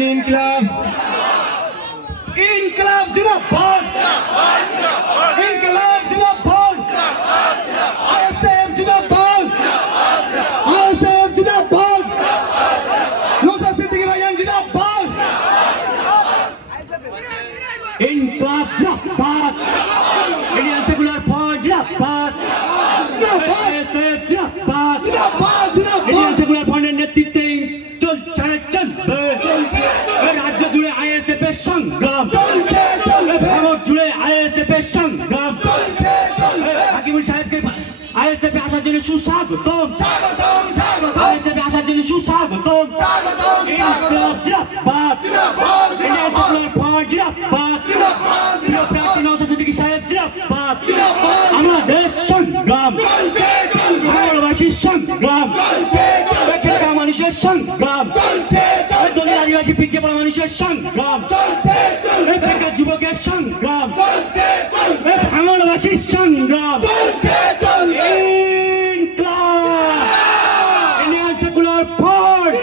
ইনকিলাব ইনকিলাব জিন্দাবাদ, ইনকিলাব জিন্দাবাদ, আইএসএফ জিন্দাবাদ, আইএসএফ জিন্দাবাদ, নওশাদ সিদ্দিকী ভাইজান জিন্দাবাদ, ইনকিলাব জিন্দাবাদ, ইন্ডিয়ান সেকুলার ফ্রন্ট জিন্দাবাদ, আইএসএফ জিন্দাবাদ, ইন্ডিয়ান সেকুলার ফ্রন্টের নেতৃত্বে চলছে চলবে রাজ্য জুড়ে আইএসএফ এর সংগ্রাম, ভারত জুড়ে আইএসএফ এর সংগ্রাম, হাকিমুল সাহেবকে আইএসএফ এ আসার জন্য সুস্বাগতম, আইএসএফ এ আসার জন্য সুস্বাগতম, ইনকিলাব জিন্দাবাদ, ইন্ডিয়ান সেকুলার ফ্রন্ট জিন্দাবাদ, প্রিয় প্রার্থী নওশাদ সিদ্দিকী সাহেব জিন্দাবাদ, আমাদের সংগ্রাম, ভারতবাসীর সংগ্রাম, মানুষের সংগ্রাম, দলিত আদিবাসী পিছিয়ে পড়া মানুষের সংগ্রাম, বেকার যুবকের সংগ্রাম, ভাঙড়বাসীর সংগ্রাম, ইন্ডিয়ান সেকুলার ফ্রন্ট।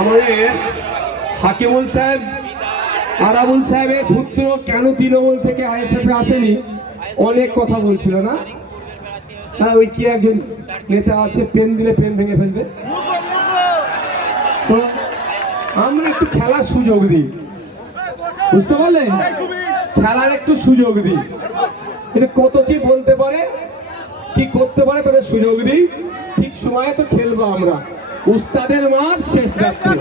আমাদের হাকিমুল সাহেব আরাবুল সাহেবের পুত্র কেন তৃণমূল থেকে আইএসএফে আসেনি অনেক কথা বলছিল না? হ্যাঁ, ওই কি একজন নেতা আছে পেন দিলে পেন ভেঙে ফেলবে। তো আমরা একটু খেলার সুযোগ দিই, বুঝতে পারলেন? খেলার একটু সুযোগ দিই, এটা কত কি বলতে পারে কি করতে পারে তাদের সুযোগ দিই, ঠিক সময়ে তো খেলবো আমরা। উস্তাদের মাঠ শেষ যাচ্ছে।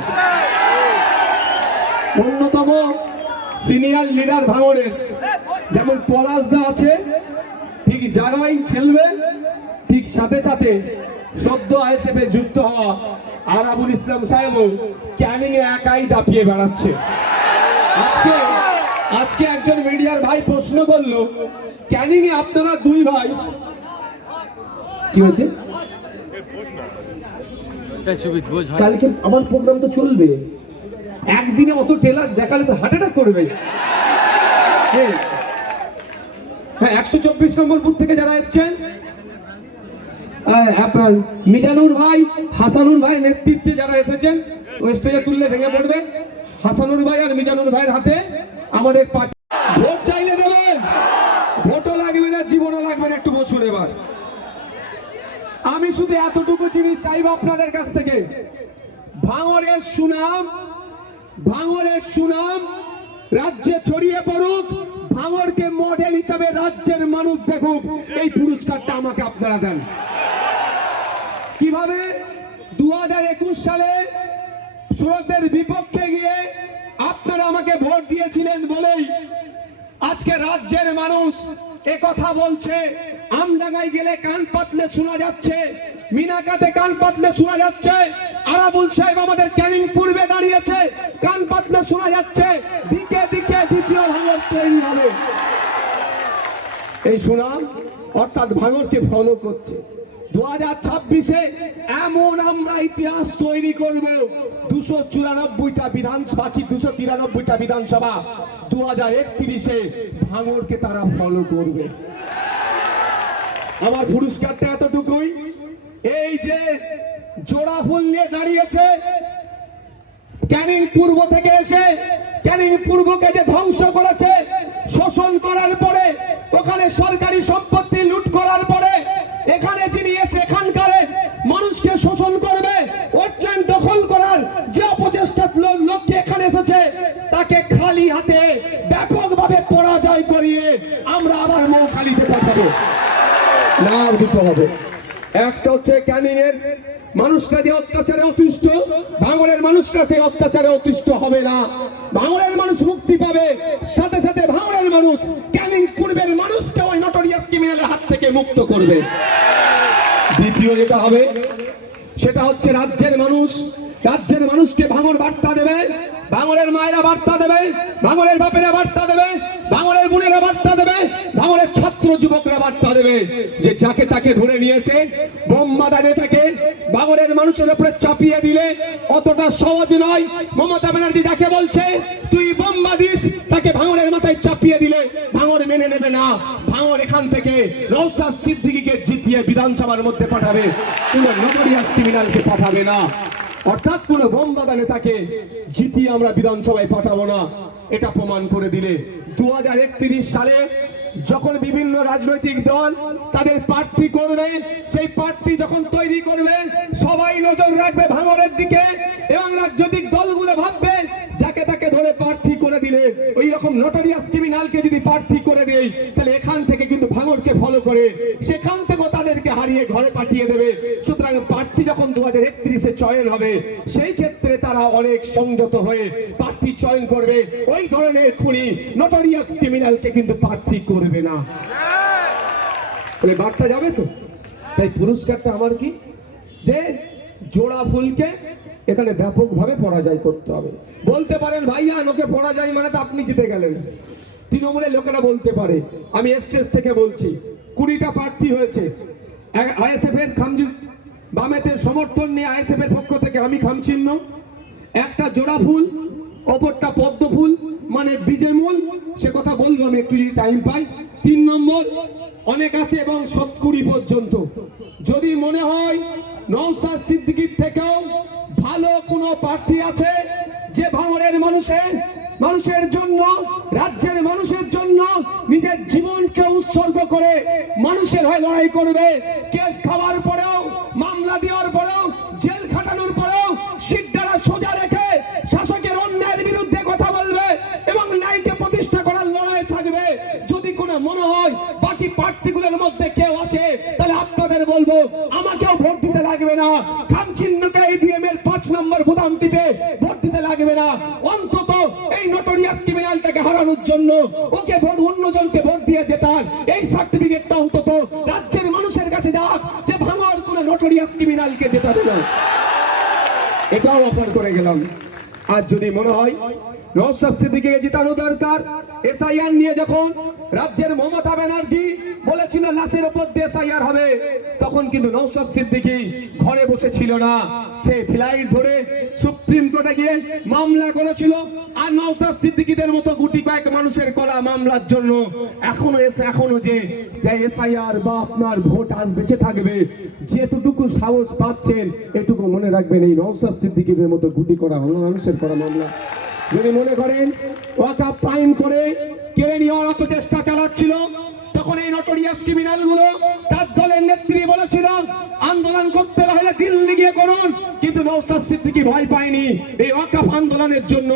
অন্যতম সিনিয়র লিডার ভাঙড়ের যেমন পলাশদা আছে, ঠিক জায়গায় খেলবে, ঠিক সাথে সাথে সদ্য আইএসএফে যুক্ত হওয়া আরাবুল ইসলাম সাহেবও ক্যানিং এ একাই দাপিয়ে বেড়াচ্ছে। আজকে একজন মিডিয়ার ভাই প্রশ্ন করলো, ক্যানিং এ আপনারা দুই ভাই, কি হয়েছে? কালকে আমার প্রোগ্রাম তো চলবে, একদিনে অত ট্রেলার দেখালে তো হার্ট অ্যাটাক করবে। হ্যাঁ, 124 নম্বর বুথ থেকে যারা এসছেন, আপনার মিজানুর ভাই, হাসানুর ভাই নেতৃত্বে যারা এসেছেন, ওই স্টেজে তুললে ভেঙে পড়বে। হাসানুর ভাই আর মিজানুর ভাইয়ের হাতে আমাদের পার্টি। ভোট চাইলে দেবেন, ভোটও লাগবে না, জীবনও লাগবে না। একটু বসুন এবার। আমি শুধু এতটুকু জিনিস চাইবো আপনাদের কাছ থেকে, ভাঙড়ের সুনাম রাজ্যে ছড়িয়ে পড়ুক, ভাঙড়কে মডেল হিসাবে রাজ্যের মানুষ দেখুক। এই পুরস্কারটা আমাকে আপনারা দেন। কিভাবে 2021 সালে সুরতের বিপক্ষে গিয়ে আপনারা আমাকে ভোট দিয়েছিলেন বলেই আজকে রাজ্যের মানুষ কথা বলছে। আমডাঙ্গায় গেলে কান পাতলে শোনা যাচ্ছে, মিনাকাতে কান পাতলে শোনা যাচ্ছে, আরাবুল সাহেব আমাদের ক্যানিং পূর্বে দাঁড়িয়েছে, কান পাতলে শোনা যাচ্ছে। দিকে দিকে দ্বিতীয় ভাঙড় তৈরি হবে। এই সুনাম অর্থাৎ ভাঙড়কে ফলো করছে। 2026-এ এমন আমরা ইতিহাস তৈরি করব, 294টা বিধানসভা কি 293টা বিধানসভা 2031-এ ভাঙড়কে তারা ফলো করবে। আমার পুরস্কারটা এতটুকুই, এই যে জোড়া ফুল নিয়ে দাঁড়িয়েছে, ক্যানিং পূর্ব থেকে এসে ক্যানিং পূর্বকে যে ধ্বংস করেছে, শোষণ করার পরে, ওখানে সরকারি সম্পত্তি লুট করার পরে, এখানে যিনি এসে এখানকার মানুষকে শোষণ করবে, ওয়েটল্যান্ড দখল করার যে অপচেষ্টা লোককে এখানে এসেছে, তাকে খালি হাতে ব্যাপকভাবে পরাজয় করিয়ে আমরা আবার মৌখালিতে পাঠাবো। লাভ দিতে হবে। একটা হচ্ছে ক্যানিং এর মানুষরা যে অত্যাচারে অতিষ্ঠ, ভাঙড়ের মানুষরা সেই অত্যাচারে অতিষ্ঠ হবে না। ভাঙড়ের মানুষ মুক্তি পাবে, সাথে সাথে ভাঙড়ের মানুষ ক্যানিং পূর্বের মানুষকে ওই নটোরিয়াস ক্রিমিনালের হাত থেকে মুক্ত করবে। দ্বিতীয় যেটা হবে সেটা হচ্ছে রাজ্যের মানুষকে ভাঙড় বার্তা দেবে, ভাঙড়ের মায়েরা বার্তা দেবে, ভাঙড়ের বাপেরা বার্তা দেবে, ভাঙড়ের বোনেরা বার্তা দেবে, ভাঙড়ের ছাত্র যুবকরা বার্তা দেবে যে যাকে তাকে ধরে নিয়েছে বোম মাদানে থেকে ভাঙড়ের মানুষের উপরে চাপিয়ে দিলে অতটা সহজ নয়। মমতা ব্যানার্জি যাকে বলছে তুই বোম দিস, তাকে ভাঙড়ের মাথায় চাপিয়ে দিলে ভাঙড় মেনে নেবে না। ভাঙড় এখান থেকে নওশাদ সিদ্দিকীকে জিতিয়ে বিধানসভার মধ্যে পাঠাবে, কোনো নটোরিয়াস ক্রিমিনালকে পাঠাবে না। অর্থাৎ কোন বোমবাদা নেতাকে জিতিয়ে আমরা বিধানসভায় পাঠাবো না, এটা প্রমাণ করে দিলে 2031 সালে যখন বিভিন্ন রাজনৈতিক দল তাদের প্রার্থী করবে, সেই প্রার্থী যখন তৈরি করবে সবাই নজর রাখবে ভাঙড়ের দিকে এবং রাজনৈতিক দলগুলো ভাববে যাকে তাকে ধরে প্রার্থী করে দিলে ওই রকম নটোরিয়াস ক্রিমিনালকে যদি প্রার্থী করে দেই তাহলে এখান থেকে কিন্তু ভাঙড়কে ফলো করে সেখান থেকেও তাদেরকে হারিয়ে ঘরে পাঠিয়ে দেবে। সুতরাং প্রার্থী যখন 2031-এ চয়ন হবে সেই ক্ষেত্রে তারা অনেক সংযত হয়ে প্রার্থী চয়ন করবে, ওই ধরনের খুনি নটোরিয়াস ক্রিমিনালকে কিন্তু প্রার্থী করবে না। তাহলে বার্তা যাবে তো। তাই পুরস্কারটা আমার কি, যে জোড়া ফুলকে এখানে ব্যাপকভাবে পরাজয় করতে হবে। বলতে পারেন ভাইয়া ওকে পরাজয় মানে তো আপনি জিতে গেলেন, তৃণমূলের লোকেরা বলতে পারে। আমি স্টেজ থেকে বলছি 20টা প্রার্থী হয়েছে, আইএসএফ এর বামেদের সমর্থন নিয়ে আইএসএফ এর পক্ষ থেকে আমি খামচিহ্ন, একটা জোড়া ফুল, অপরটা পদ্ম ফুল মানে বীজের মূল, সে কথা বলবো আমি একটু যদি টাইম পাই। 3 নম্বর অনেক আছে এবং 70 পর্যন্ত। যদি মনে হয় নওশাদ সিদ্দিকীর থেকেও ভালো কোনো প্রার্থী আছে যে ভাঙড়ের মানুষের জন্য, রাজ্যের মানুষের জন্য নিজের জীবনকে উৎসর্গ করে মানুষের হয়ে লড়াই করবে, কেস খাওয়ার পরেও, মামলা দেওয়ার পরেও, জেল খাটানোর পরেও সিদ্ধারা সোজা রেখে শাসকের অন্যায়ের বিরুদ্ধে কথা বলবে এবং ন্যায়কে প্রতিষ্ঠা করার লড়াই থাকবে। যদি কোনো মনে হয় বাকি প্রার্থীগুলোর মধ্যে কেউ আছে তাহলে আপনাদের বলবো আমাকেও ভোট দিতে লাগবে না, খামচিহ্নকে ইভিএম এর 5 নম্বর বোতাম টিপে ভোট দিতে লাগবে না। অন্তত এই নটোরিয়াস ক্রিমিনালটাকে হারানোর জন্য ওকে ভোট, অন্যজনকে ভোট দিয়ে জেতান, এই সার্টিফিকেটটা অন্তত রাজ্যের মানুষের কাছে যাক যে ভাঙড় কোনো নটোরিয়াস ক্রিমিনালকে জেতাবে না। এটাও অফার করে গেলাম। আর যদি মনে হয় নওশাদ সিদ্দিকীকে জিতানো দরকার, এসআইআর নিয়ে যখন রাজ্যের মমতা ব্যানার্জি বলেছিল লাশের উপর দিয়ে এসআইআর হবে, তখন কিন্তু নওশাদ সিদ্দিকী ঘরে বসে ছিল না, সে ফ্লাইট ধরে সুপ্রিম কোর্টে গিয়ে মামলা করেছিল। আর নওশাদ সিদ্দিকীদের মতো গুটি কয়েক মানুষের করা মামলার জন্য এখনো যে এসআইআর বা আপনার ভোট আজ বেঁচে থাকবে, যেটুকু সাহস পাচ্ছেন এটুকু মনে রাখবেন এই নওশাদ সিদ্দিকীদের মতো গুটি করা মানুষের করা মামলা। যদি মনে করেন ওয়াকাফ আইন করে কেড়ে নেওয়ার অপচেষ্টা চালাচ্ছিল, তখন এই নটোরিয়াস ক্রিমিনাল গুলো তার দলের নেত্রী বলেছিল আন্দোলন করতে হলে দিল্লি গিয়ে করুন, কিন্তু নওশাদ সিদ্দিকী ভয় পায়নি। এই ওয়াকাফ আন্দোলনের জন্য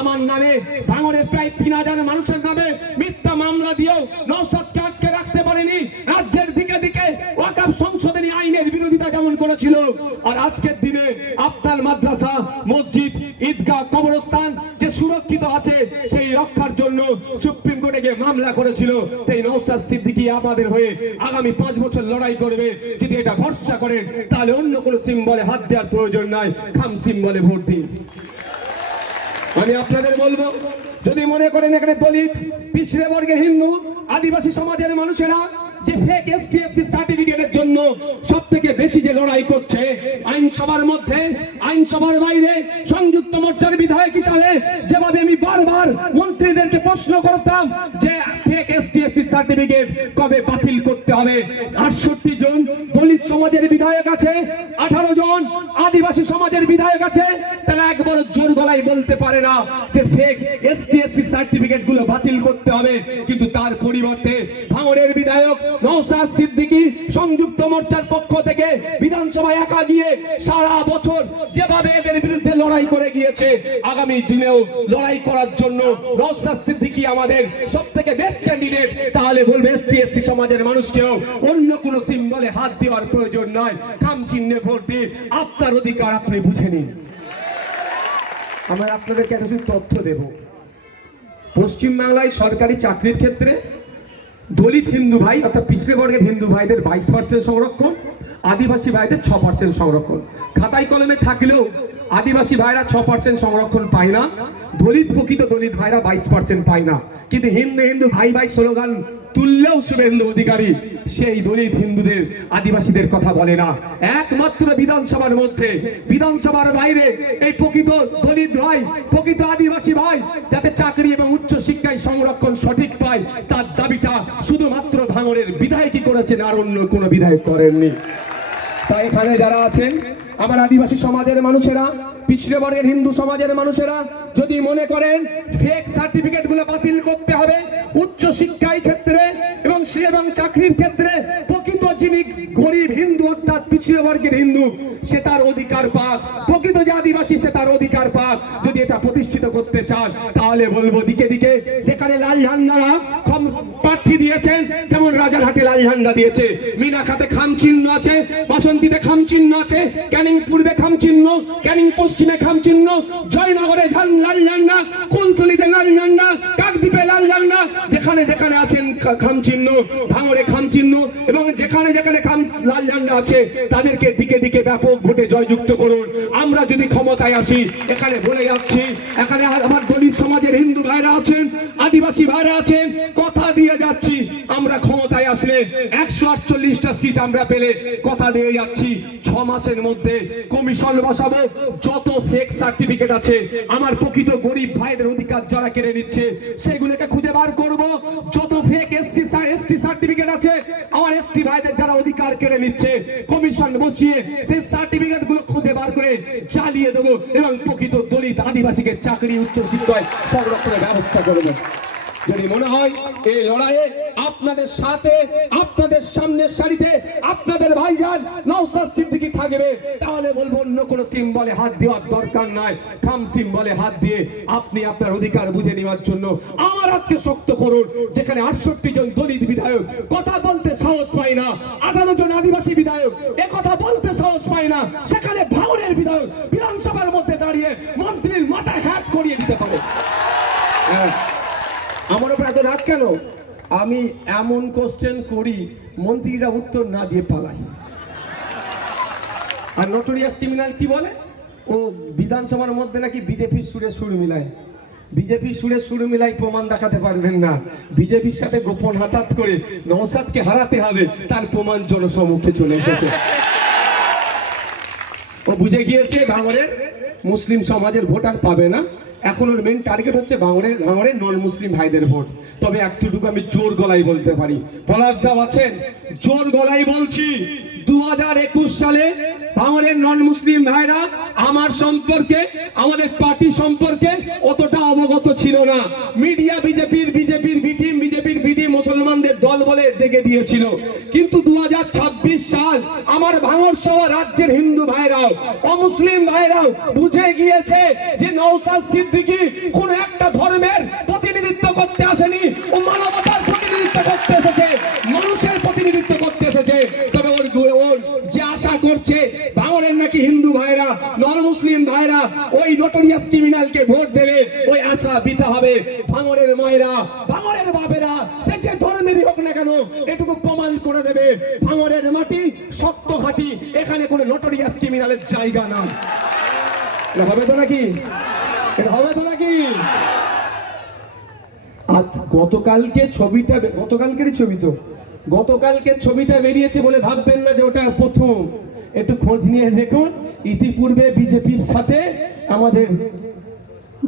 আমার নামে, ভাঙড়ের প্রায় 3000 মানুষের নামে মিথ্যা মামলা দিয়েও নওশাদকে আটকে রাখতে পারেনি। রাজ্যের দিকে দিকে ওয়াকাফ সংশোধনী আইনের বিরোধিতা যেমন করেছিল, আর আজকের দিনে আপনার মাদ্রাসা, মসজিদ, ঈদগাহ, কবরস্থান যে সুরক্ষিত আছে সেই রক্ষার জন্য সুপ্রিম কোর্টে গিয়ে মামলা করেছিল। তাই নওশাদ সিদ্দিকী আমাদের হয়ে আগামী 5 বছর লড়াই করবে। যদি এটা ভরসা করেন তাহলে অন্য কোনো সিম্বলে হাত দেওয়ার প্রয়োজন নাই, খাম সিম্বলে ভোট দিন। আমি আপনাদের বলবো, যদি মনে করেন এখানে দলিত, পিছড়ে বর্গের হিন্দু, আদিবাসী সমাজের মানুষেরা যে ফেক এসটি/এসসি সার্টিফিকেটের জন্য সবথেকে বেশি যে লড়াই করছে, আইনসভার মধ্যে, আইনসভার বাইরে সংযুক্ত মোর্চার বিধায়ক হিসাবে যেভাবে আমি বারবার মন্ত্রীদেরকে প্রশ্ন করতাম যে ফেক এসটি/এসসি সার্টিফিকেট কবে বাতিল করতে হবে। 68 জন দলিত সমাজের বিধায়ক আছে, 18 জন আদিবাসী সমাজের বিধায়ক আছে, তারা একবার জোর গলায় বলতে পারে না যে ফেক এসটি/এসসি সার্টিফিকেট গুলো বাতিল করতে হবে। কিন্তু তার পরিবর্তে ভাঙড়ের বিধায়ক নওশাদ সিদ্দিকী সংযুক্ত মোর্চার পক্ষ থেকে বিধানসভায় একা গিয়ে সারা বছর যেভাবে এদের বিরুদ্ধে লড়াই করে গিয়েছে, আগামী দিনেও লড়াই করার জন্য নওশাদ সিদ্দিকী আমাদের সবথেকে বেস্ট ক্যান্ডিডেট। তাহলে বলবে এসটি/এসসি সমাজের মানুষকেও অন্য কোনো সিম্বলে হাত দেওয়ার প্রয়োজন নয়, খাম চিহ্নে ভোট দিন, আপনার অধিকার আপনি বুঝে নিন। আমরা আপনাদেরকে একটা তথ্য দেব, পশ্চিমবাংলায় সরকারি চাকরির ক্ষেত্রে দলিত হিন্দু ভাই অর্থাৎ পিছড়ে বর্গের হিন্দু ভাইদের 22% সংরক্ষণ, আদিবাসী ভাইদের 6% সংরক্ষণ। খাতায় কলমে থাকলেও আদিবাসী ভাইরা 6% সংরক্ষণ পায় না, প্রকৃত দলিত ভাইরা 22% পায় না। কিন্তু হিন্দু হিন্দু ভাই ভাই স্লোগান তুললেও শুভেন্দু অধিকারী সেই দলিত হিন্দুদের আদিবাসীদের কথা বলে না। একমাত্র বিধানসভার মধ্যে, বিধানসভার বাইরে এই প্রকৃত দলিত ভাই, প্রকৃত আদিবাসী ভাই যাতে চাকরি এবং উচ্চ শিক্ষায় সংরক্ষণ সঠিক পায়, তার দাবিটা শুধুমাত্র ভাঙড়ের বিধায়কই করেছেন, আর অন্য কোনো বিধায়ক করেননি। তাই এখানে যারা আছেন আমার আদিবাসী সমাজের মানুষেরা, পিছড়ে বর্গের হিন্দু সমাজের মানুষেরা, যদি মনে করেন ফেক সার্টিফিকেট গুলো বাতিল করতে হবে উচ্চ শিক্ষার ক্ষেত্রে এবং চাকরির ক্ষেত্রে, প্রকৃত যিনি গরিব হিন্দু অর্থাৎ পিছড়ে বর্গের হিন্দু সে তার অধিকার পাক, প্রকৃত যে আদিবাসী সে তার অধিকার পাক, যদি এটা প্রতিষ্ঠিত করতে চান তাহলে বলবো দিকে দিকে যেখানে লাল ঝান্ডারা প্রার্থী দিয়েছেন, যেমন রাজারহাটে লাল ঝান্ডা দিয়েছে, মিনাখাতে খাম চিহ্ন আছে, বাসন্তীতে খাম চিহ্ন আছে, ক্যানিং পূর্বে খাম চিহ্ন, ক্যানিং পশ্চিমে খাম চিহ্ন, জয়নগরে লাল ঝান্ডা, কুলতলিতে লাল ঝান্ডা, কাকদ্বীপে লাল ঝান্ডা, যেখানে যেখানে আছেন খাম চিহ্ন, ভাঙড়ে খাম চিহ্ন, এবং যেখানে যেখানে খাম লাল ঝান্ডা আছে তাদেরকে দিকে দিকে ব্যাপক ভোটে জয়যুক্ত করুন। আমরা যদি ক্ষমতায় আসি, এখানে বলে যাচ্ছি, এখানে আমার দলিত সমাজের হিন্দু ভাইরা আছেন, আদিবাসী ভাইরা আছেন, কথা দিয়ে যাচ্ছি আমরা ক্ষমতায় আসলে 148টা সিট আমরা পেলে কথা দিয়ে যাচ্ছি 6 মাসের মধ্যে কমিশন বসাবো, যত ফেক সার্টিফিকেট আছে আমার প্রকৃত গরিব ভাইদের অধিকার যারা কেড়ে নিচ্ছে সেগুলোকে খুঁজে বার করব, যত ফেক এসটি সার্টিফিকেট আছে আমার এসটি ভাইদের যারা অধিকার কেড়ে নিচ্ছে কমিশন বসিয়ে সেই সার্টিফিকেট গুলো খুঁজে বার করে চালিয়ে দেবো, এবং প্রকৃত দলিত আদিবাসীকে চাকরি উচ্চ শিক্ষায় সংরক্ষণের ব্যবস্থা করবো। যদি মনে হয় এই লড়াইয়ে আপনাদের সাথে, আপনাদের সামনের সারিতে আপনাদের ভাইজান নওশাদ সিদ্দিকী থাকবে, তাহলে বলবো অন্য কোনো সিম্বলে হাত দেওয়ার দরকার নাই, খাম সিম্বলে হাত দিয়ে আপনি আপনার অধিকার বুঝে নেওয়ার জন্য আমার হাতকে শক্ত করুন। যেখানে 68 জন দলিত বিধায়ক কথা বলতে সাহস পায় না, 18 জন আদিবাসী বিধায়ক এ কথা বলতে সাহস পায় না, সেখানে ভাঙড়ের বিধায়ক বিধানসভার মধ্যে দাঁড়িয়ে মন্ত্রীর মাথায় হাত করিয়ে দিতে পারে। আমার উপর এত রাগ কেন? আমি এমন কোশ্চেন করি মন্ত্রীরা উত্তর না দিয়ে পালায়। আর নোটোরিয়াস ক্রিমিনাল কি বলে? ও বিধানসভার মধ্যে নাকি বিজেপির সুরে সুর মিলায়। বিজেপির সুরে সুর মিলাই প্রমাণ দেখাতে পারবেন না। বিজেপির সাথে গোপন হাতাত করে নওশাদকে হারাতে হবে, তার প্রমাণ জনসমক্ষে চলে এসেছে। ও বুঝে গিয়েছে ভাঙড়ের মুসলিম সমাজের ভোটার পাবে না, এখন ওর মেন টার্গেট হচ্ছে ভাঙড়ের নন মুসলিম ভাইদের ভোট। তবে একটুকু আমি জোর গলায় বলতে পারি, পলাশদা আছেন, জোর গলায় বলছি 2021 সালে ভাঙড়ের নন মুসলিম ভাইরা আমার সম্পর্কে, আমাদের পার্টি সম্পর্কে অতটা অবগত ছিল না। মিডিয়া বিজেপির বিটি মুসলমানদের দল বলে দেখে দিয়েছিল। কিন্তু 2026 সাল আমার ভাঙড় সহ রাজ্যের হিন্দু ভাইরাও অমুসলিম ভাইরাও বুঝে গিয়েছে যে নওশাদ সিদ্দিকী কোন একটা ধর্মের প্রতিনিধিত্ব করতে আসেনি, ও মানবতার প্রতিনিধিত্ব করতে এসেছে, মানুষের প্রতিনিধিত্ব করতে এসেছে। তবে ওর যে আশা করছে ভাঙড়ের নাকি হিন্দু ভাইরা, নন মুসলিম ভাইরা ওই নোটোরিয়াস ক্রিমিনালকে ভোট দেবে, ওই আশা বৃথা হবে। ভাঙড়ের মায়েরা, ভাঙড়ের বাপেরা, সে যে ধর্মেরই হোক না কেন, এটুকু প্রমাণ করে দেবে ভাঙড়ের মাটি শক্ত ঘাঁটি, এখানে কোনো নোটোরিয়াস ক্রিমিনালের জায়গা না। এটা হবে তো নাকি? এটা হবে তো নাকি? আজ গতকালকে ছবিটা বেরিয়েছে বলে ভাববেন না যে ওটা প্রথম। একটু খোঁজ নিয়ে দেখুন, ইতিপূর্বে বিজেপির সাথে আমাদের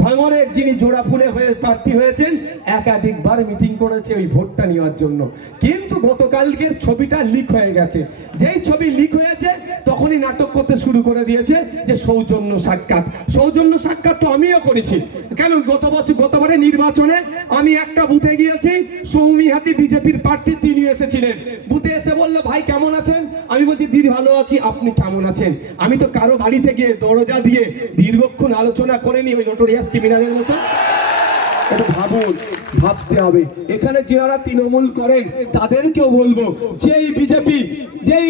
ভাঙড়ের যিনি জোড়াফুলে হয়ে প্রার্থী হয়েছেন একাধিকবার মিটিং করেছে ওই ভোটটা নেওয়ার জন্য। কিন্তু গতকালকের ছবিটা লিক হয়ে গেছে। যেই ছবি লিক হয়েছে তখনই নাটক করতে শুরু করে দিয়েছে যে সৌজন্য সাক্ষাৎ। সৌজন্য সাক্ষাৎ তো আমিও করেছি, কেন গতবারে নির্বাচনে আমি একটা বুথে গিয়েছি, সৌমি হাতি বিজেপির প্রার্থী তিনি এসেছিলেন, বুথে এসে বললো ভাই কেমন আছেন? আমি বলছি দিদি ভালো আছি, আপনি কেমন আছেন? আমি তো কারো বাড়িতে গিয়ে দরজা দিয়ে দীর্ঘক্ষণ আলোচনা করেনি ওই নোটোরিয়াস ক্রিমিনালের মতো। এটা ভাবুন, ভাবতে হবে। এখানে যারা তৃণমূল করেন তাদেরকেও বলবো, যেই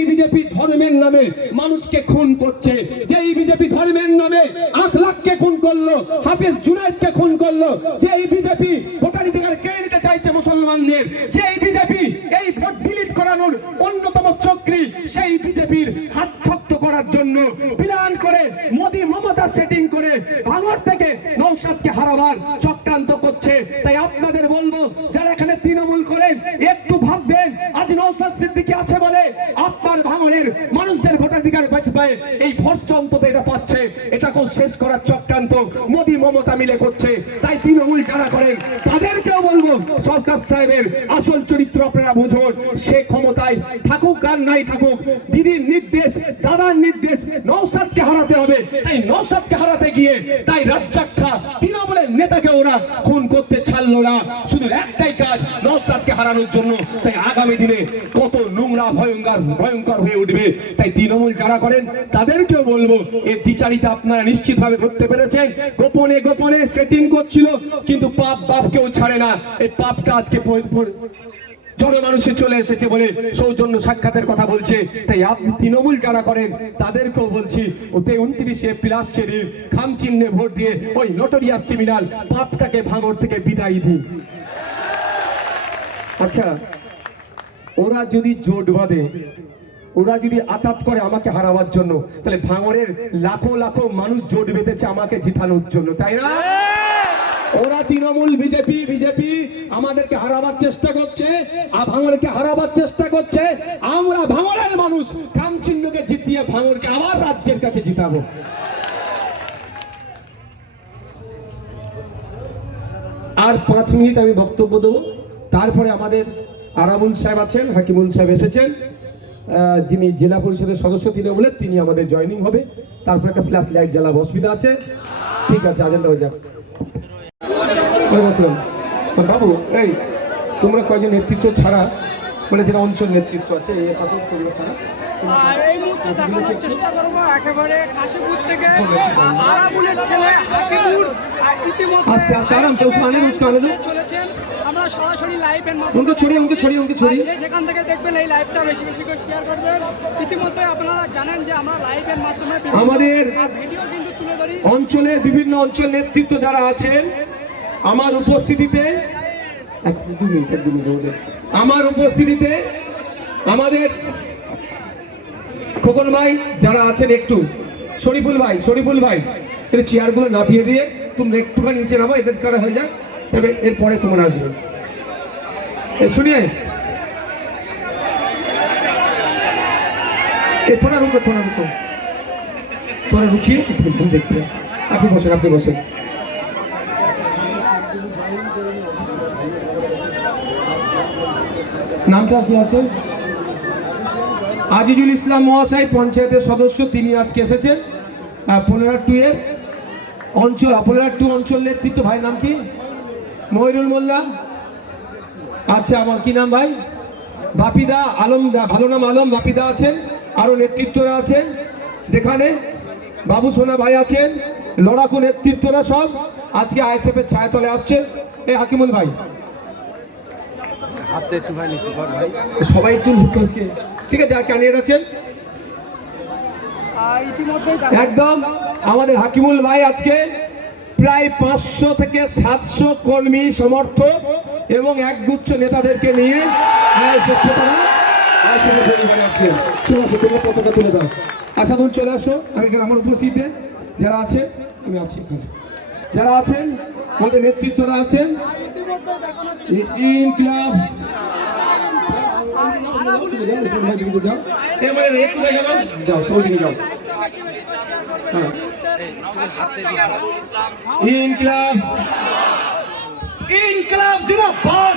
বিজেপি ধর্মের নামে মানুষকে খুন করছে, যেই বিজেপি ধর্মের নামে আখলাককে খুন করলো, হাফেজ জুনায়েদকে খুন করলো, যেই বিজেপি ভোটাধিকার কেড়ে নিতে চাইছে মুসলমানদের, যেই বিজেপি এই ভোট ডিলিট করানোর অন্যতম চক্রী, সেই বিজেপির হাত শক্ত করার জন্য প্ল্যান করে মোদি মমতা সেটিং করে ভাঙড় থেকে নওশাদকে হারাবার চক্রান্ত করছে। তাই আপনাদের বলবো, যারা এখানে তৃণমূল করেন, একটু ভাববেন। আজ নওশাদ সিদ্দিকী আছে বলে আপনার ভাঙড়ের মানুষদের ভোটাধিকার পায়, এই ভরসা অন্তত এটা পাচ্ছে। এটাকেও শেষ করার চক্রান্ত মোদি মমতা মিলে করছে। তাই তৃণমূল যারা করেন তাদেরকেও বলবো, সরকার সাহেবের আসল চরিত্র আপনারা বুঝুন। সে ক্ষমতায় থাকুক আর নাই থাকুক, দিদির নির্দেশ, দাদার নির্দেশ, নওশাদকে হারাতে হবে। তাই নওশাদকে হারাতে গিয়ে তাই রাজ্জাকখা তৃণমূলের নেতাকে ওরা খুন করতে ছাড়লো না। শুধু একটাই কাজ, নওশাদকে হারানোর জন্য। তাই আগামী দিনে কত নোংরা ভয়ঙ্কর হয়ে উঠবে। তাই তৃণমূল যারা করেন তাদেরকেও বলবো, এই দ্বিচারিতা আপনারা নিশ্চিতভাবে ধরতে পেরেছেন। গোপনে গোপনে সেটিং করছিল, কিন্তু পাপ বাপকেও ছাড়ে না। এই পাপটা আজকে জনমানুষে চলে এসেছে বলে সৌজন্য সাক্ষাতের কথা বলছে। তাই আপনি তৃণমূল যারা করেন তাদেরকেও বলছি, ওতে 29 এপ্রিল আসছে, খাম চিহ্নে ভোট দিয়ে ওই নটোরিয়াস ক্রিমিনাল পাপটাকে ভাঙড় থেকে বিদায় দিন। আচ্ছা, ওরা যদি জোট বাঁধে, ওরা যদি আতাত করে আমাকে হারাবার জন্য, তাহলে ভাঙড়ের লাখো লাখো মানুষ জোট বেঁধেছে আমাকে জিতানোর জন্য, তাই না? ওরা তৃণমূল বিজেপি আমাদেরকে হারাবার চেষ্টা করছে, আর ভাঙড়কে হারাবার চেষ্টা করছে। আমরা ভাঙড়ের মানুষ কামচিহ্নকে জিতিয়ে ভাঙড়কে আবার রাজ্যের কাছে জিতাবো। আর 5 মিনিট আমি বক্তব্য দেবো, তারপরে আমাদের আরামুল সাহেব আছেন, হাকিমুল সাহেব এসেছেন, যিনি জেলা পরিষদের সদস্য তৃণমূলের, তিনি আমাদের জয়েনিং হবে। তারপর একটা ফ্ল্যাশ লাইট জ্বালাবো, অসুবিধা আছে? ঠিক আছে, আজেন্ডা হয়ে যাক। বাবু, এই তোমরা কয়জন নেতৃত্ব ছাড়া, মানে যেটা অঞ্চল নেতৃত্ব আছে, তোমরা ছাড়া এই মুহূর্তে দেখানোর চেষ্টা করবো একেবারে কাশীপুর থেকে আরাবুলের ছেলে হাকিমুল ইতিমধ্যে আস্তে আস্তে আরামসে চলেছেন। আমরা সরাসরি লাইভের উনকে ছড়িয়ে যেখান থেকে দেখবেন এই লাইভটা বেশি বেশি করে শেয়ার করবেন। ইতিমধ্যে আপনারা জানেন যে আমরা লাইভের মাধ্যমে আমাদের ভিডিও কিন্তু তুলে ধরি। অঞ্চলের বিভিন্ন অঞ্চল নেতৃত্ব যারা আছেন, আমার উপস্থিতিতে আমাদের খোকন ভাই যারা আছেন, একটু শরীফুল ভাই একটু চেয়ারগুলো নাপিয়ে দিয়ে তোমরা একটুখানি নিচে নামো, এদের কারা হয়ে যাক, তবে এরপরে তোমরা আসবে। শুনিয়ে थोड़ा रुको थोड़ा रुकिए, देखते हैं। আপনি বসেন। নামটা কি আছে? আজিজুল ইসলাম মহাশয়, পঞ্চায়েতের সদস্য, তিনি আজকে এসেছেন। 15-2 এর অঞ্চল 15-2 অঞ্চল নেতৃত্ব। ভাই নাম কি? মহিরুল মোল্লা। আচ্ছা, আমার কি নাম ভাই? বাপিদা আলম, ভালো নাম আলম। বাপিদা আছেন, আরো নেতৃত্বরা আছেন, যেখানে বাবু সোনা ভাই আছেন, লড়াকু নেতৃত্বরা সব আজকে আইএসএফ এর ছায়াতলে আসছে। এই হাকিমুল ভাই, সবাই একটু ঠিক আছে, আর কানিয়ে রাখছেন ইতিমধ্যে একদম। আমাদের হাকিমুল ভাই আজকে প্রায় 500 থেকে 700 কর্মী সমর্থক এবং একগুচ্ছ নেতাদেরকে নিয়ে পতাকা তুলে দাও। আসাদুল চলে আসো। আমি আমার উপস্থিতিতে যারা আছে, আমি আছি এখানে, যারা আছেন আমাদের নেতৃত্বরা আছেন, ইনকিলাব যাও, সৌদিকে যাও। ইনকিলাব জিন্দাবাদ,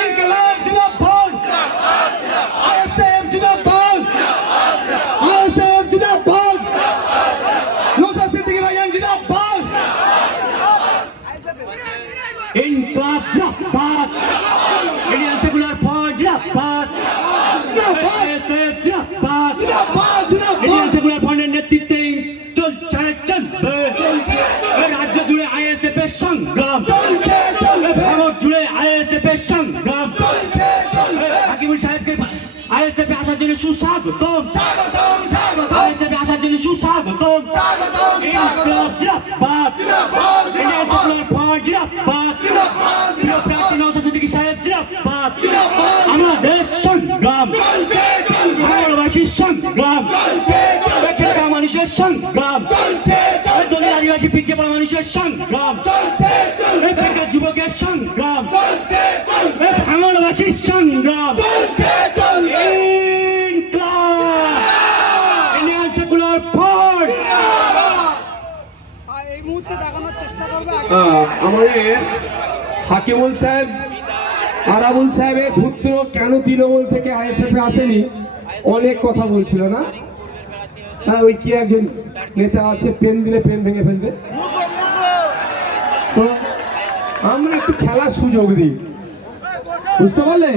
ইনকিলাব জিন্দাবাদ, আইএসএফ জিন্দাবাদ, আইএসএফ জিন্দাবাদ, নওশাদ সিদ্দিকী ভাইজান জিন্দাবাদ, ইনকলাব জিন্দাবাদ, ইন্ডিয়ান সেকুলার ফ্রন্ট জিন্দাবাদ, আইএসএফ জিন্দাবাদ, ইন্ডিয়ান সেকুলার ফ্রন্টের নেতৃত্বে চলবে রাজ্য জুড়ে আইএসএফ এর সংগ্রাম, ভারত জুড়ে আইএসএফ এর সংগ্রাম। হাকিমুল সাহেবকে আইএসএফ এ আসার জন্য সুস্বাগতম, আইএসএফ এ আসার জন্য সুস্বাগতম। ইনকলাব জিন্দাবাদ, ইন্ডিয়ান সেকুলার ফ্রন্ট জিন্দাবাদ, প্রিয় প্রার্থী নওশাদ সিদ্দিকী সাহেব জিন্দাবাদ। আমাদের সংগ্রাম ভালোবাসা ভাঙড়বাসীর সংগ্রাম, খেটে মানুষের সংগ্রাম, দলিত আদিবাসী পিছিয়ে পড়া মানুষের সংগ্রাম, বেকার যুবকের সংগ্রাম, ভাঙড়বাসীর সংগ্রাম, ইন্ডিয়ান সেকুলার ফ্রন্ট। আর এই মুহূর্তে দেখানোর চেষ্টা করবে আমাদের হাকিমুল সাহেব, আরাবুল সাহেবের পুত্র কেন তৃণমূল থেকে আইএসএফে আসেনি, অনেক কথা বলছিল না? হ্যাঁ, ওই কি একজন নেতা আছে, পেন দিলে পেন ভেঙে ফেলবে। তো আমরা একটু খেলার সুযোগ দিই, বুঝতে পারলেন?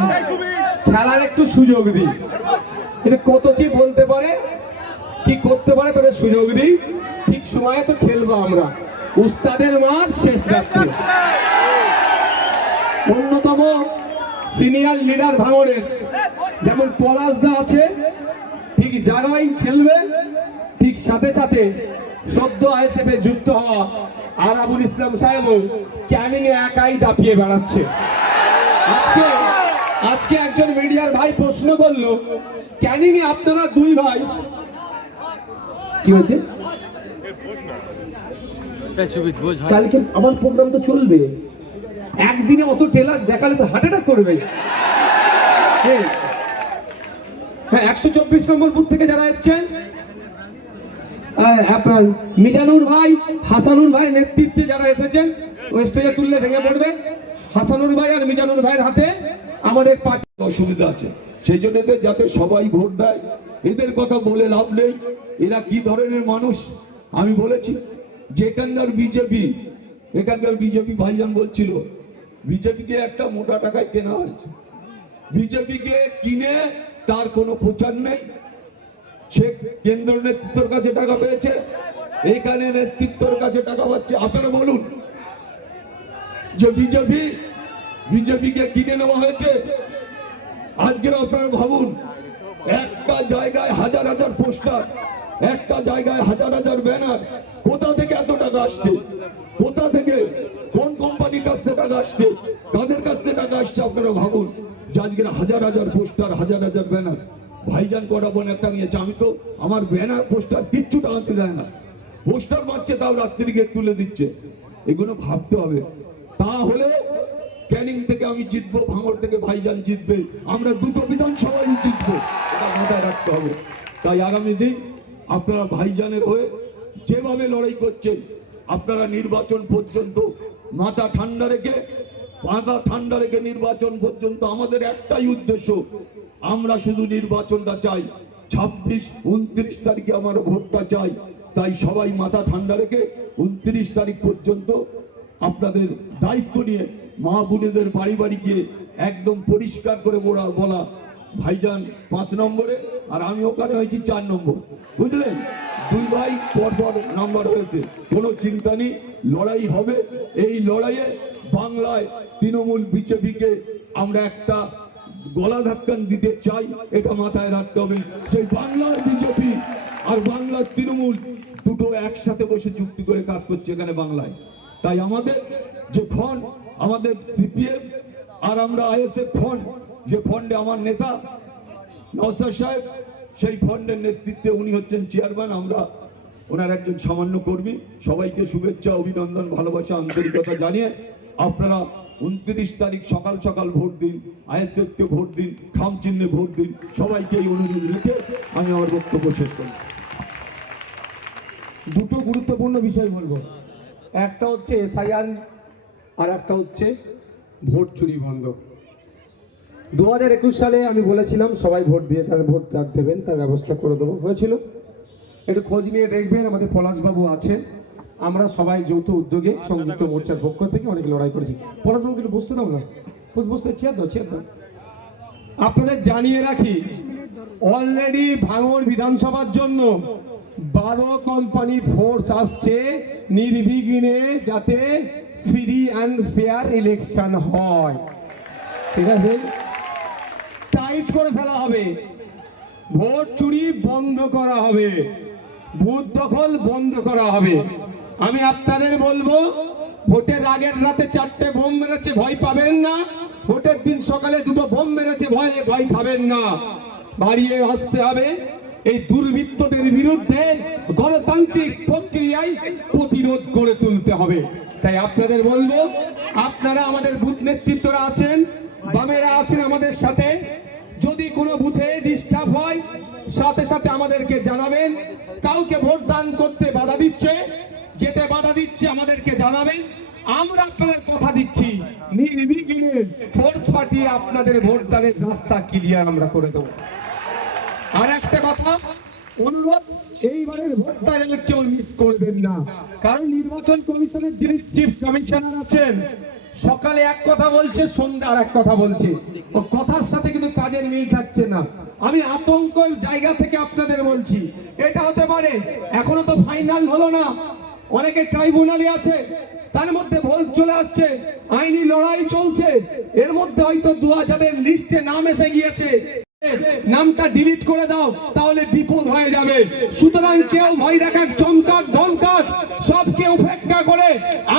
খেলার একটু সুযোগ দিই, এটা কত কি বলতে পারে, কি করতে পারে, তোদের সুযোগ দিই। ঠিক সময়ে তো খেলবো আমরা, উস্তাদের মাঠ শেষ রাত্রে। অন্যতম সিনিয়র লিডার ভাঙড়ের যেমন পলাশদা আছে, ঠিক জায়গায় খেলবে, ঠিক সাথে সাথে সদ্য আইএসএফে যুক্ত হওয়া আরাবুল ইসলাম সাহেবও ক্যানিং এ একাই দাপিয়ে বেড়াচ্ছে। আজকে একজন মিডিয়ার ভাই প্রশ্ন করলো, ক্যানিং এ আপনারা দুই ভাই, কি হয়েছে? কালকে আমার প্রোগ্রাম তো চলবে, একদিনে অত ট্রেলার দেখালে তো হার্ট অ্যাটাক করবে। হ্যাঁ, 124 নম্বর বুথ থেকে যারা এসছেন, আপনার মিজানুর ভাই, হাসানুর ভাই নেতৃত্বে যারা এসেছেন, ওই স্টেজে তুললে ভেঙে পড়বে। হাসানুর ভাই আর মিজানুর ভাইয়ের হাতে আমাদের পার্টি অসুবিধা আছে, সেই জন্য যাতে সবাই ভোট দেয়। এদের কথা বলে লাভ নেই, এরা কি ধরনের মানুষ আমি বলেছি যে এখানকার বিজেপি ভাইজান বলছিল বিজেপিকে একটা মোটা টাকায় কেনা হয়েছে। বিজেপিকে কিনে তার কোনো প্রচার নেই, সে কেন্দ্র নেতৃত্বের কাছে টাকা পেয়েছে, এখানে নেতৃত্বের কাছে টাকা পাচ্ছে। আপনারা বলুন যে বিজেপিকে কিনে নেওয়া হয়েছে। আজকে আপনারা ভাবুন, একটা জায়গায় হাজার হাজার পোস্টার, একটা জায়গায় হাজার হাজার ব্যানার, কোথা থেকে এত টাকা আসছে? কোথা থেকে, কোন কোম্পানির কাছ থেকে টাকা আসছে, কাদের কাছ থেকে টাকা আসছে? আপনারা ভাবুন যে আজকের হাজার হাজার পোস্টার, হাজার হাজার ব্যানার। ভাইজান কটা বোন একটা নিয়েছে, আমি তো আমার ব্যানার পোস্টার কিচ্ছু টাকাতে দেয় না, পোস্টার মারছে তাও রাত্রি গিয়ে তুলে দিচ্ছে। এগুলো ভাবতে হবে। তাহলে ক্যানিং থেকে আমি জিতবো, ভাঙড় থেকে ভাইজান জিতবে, আমরা দুটো বিধানসভায় জিতবো, এটা মাথায় রাখতে হবে। তাই আগামী দিন আপনারা ভাইজানের হয়ে যেভাবে লড়াই করছেন, আপনারা নির্বাচন পর্যন্ত মাথা ঠান্ডা রেখে নির্বাচন পর্যন্ত আমাদের একটাই উদ্দেশ্য, আমরা শুধু নির্বাচনটা চাই। 26, 29 তারিখে আমার ভোটটা চাই। তাই সবাই মাথা ঠান্ডা রেখে 29 তারিখ পর্যন্ত আপনাদের দায়িত্ব নিয়ে মা বোনেদের বাড়ি বাড়ি গিয়ে একদম পরিষ্কার করে বলা, ভাইজান 5 নম্বরে আর আমি ওখানে হয়েছি 4 নম্বর, বুঝলেন? দুই ভাই পরপর নাম্বার হয়েছে, কোনো চিন্তা নেই, লড়াই হবে। এই লড়াইয়ে বাংলায় তৃণমূল বিজেপিকে আমরা একটা গলা ধাক্কান দিতে চাই, এটা মাথায় রাখতে হবে যে বাংলার বিজেপি আর বাংলার তৃণমূল দুটো একসাথে বসে যুক্তি করে কাজ করছে এখানে বাংলায়। তাই আমাদের যে ফন্ড, আমাদের সিপিএম আর আমরা আইএসএফ ফন্ড, যে ফন্ডে আমার নেতা নওশাদ সাহেব, সেই ফন্ডের নেতৃত্বে উনি হচ্ছেন চেয়ারম্যান, আমরা ওনার একজন সামান্য কর্মী। সবাইকে শুভেচ্ছা, অভিনন্দন, ভালোবাসা, আন্তরিকতা জানিয়ে আপনারা 29 তারিখ সকাল সকাল ভোট দিন, আইএসএফকে ভোট দিন, খাম চিহ্নে ভোট দিন। সবাইকে এই অনুরোধ রেখে আমি আমার বক্তব্য শেষ করি। দুটো গুরুত্বপূর্ণ বিষয় বলবো, একটা হচ্ছে এসআইআর আর একটা হচ্ছে ভোট চুরি বন্ধ। 2021 সালে আমি বলেছিলাম সবাই ভোট দিয়ে তার ভোট যার দেবেন তার ব্যবস্থা করে দেবো, হয়েছিল। একটু খোঁজ নিয়ে দেখবেন, আমাদের পলাশবাবু আছেন, আমরা সবাই যৌথ উদ্যোগে সংযুক্ত মোর্চার পক্ষ থেকে অনেক লড়াই করেছি। পলাশবাবু একটু বসতে দাও না, বসতে চেয়ার দাও। আপনাদের জানিয়ে রাখি, অলরেডি ভাঙড় বিধানসভার জন্য 12 কোম্পানি ফোর্স আসছে নির্বিঘ্নে, যাতে ফ্রি অ্যান্ড ফেয়ার ইলেকশন হয়। ঠিক আছে, টাইট করে ফেলা হবে, ভোট চুরি বন্ধ করা হবে, বুথ দখল বন্ধ করা হবে। আমি আপনাদের বলবো, ভোটের আগের রাতে 4টে বোম মেরেছে, ভয় পাবেন না। ভোটের দিন সকালে 2টো বোম মেরেছে, ভয় খাবেন না। বাড়িয়ে আসতে হবে। এই দুর্বৃত্তদের বিরুদ্ধে গণতান্ত্রিক প্রক্রিয়ায় প্রতিরোধ গড়ে তুলতে হবে। তাই আপনাদের বলবো, আপনারা আমাদের বুথ নেতৃত্বরা আছেন, বামেরা আছেন আমাদের সাথে, যদি কোনো বুথে ডিস্টার্ব হয় সাথে সাথে আমাদেরকে জানাবেন। কাউকে ভোট দান করতে বাধা দিচ্ছে, যেতে বাধা দিচ্ছে, আমাদেরকে জানাবেন। আমরা আপনাদের কথা দিচ্ছি, নির্বিঘ্নে ফোর্স পাঠিয়ে আপনাদের ভোট দানের রাস্তা ক্লিয়ার আমরা করে দেবো। আর একটা কথা অনুরোধ, এইবারের ভোটটা যেন কেউ মিস করবেন না, কারণ নির্বাচন কমিশনের যিনি চিফ কমিশনার আছেন সকালে এক কথা বলছে, সন্ধ্যা আর এক কথা বলছে, ও কথার সাথে কিন্তু কাজের মিল থাকছে না। আমি আতঙ্কের জায়গা থেকে আপনাদের বলছি, এটা হতে পারে এখনো তো ফাইনাল হলো না, অনেকে ট্রাইব্যুনালে আছে, তার মধ্যে ভোট চলে আসছে, আইনি লড়াই চলছে, এর মধ্যে হয়তো 2000-এর লিস্টে নাম এসে গিয়েছে, নামটা ডিলিট করে দাও, তাহলে বিপদ হয়ে যাবে। সুতরাং কেউ ভয় দেখাক, চমকাক, ধমকাক, সবকে উপেক্ষা করে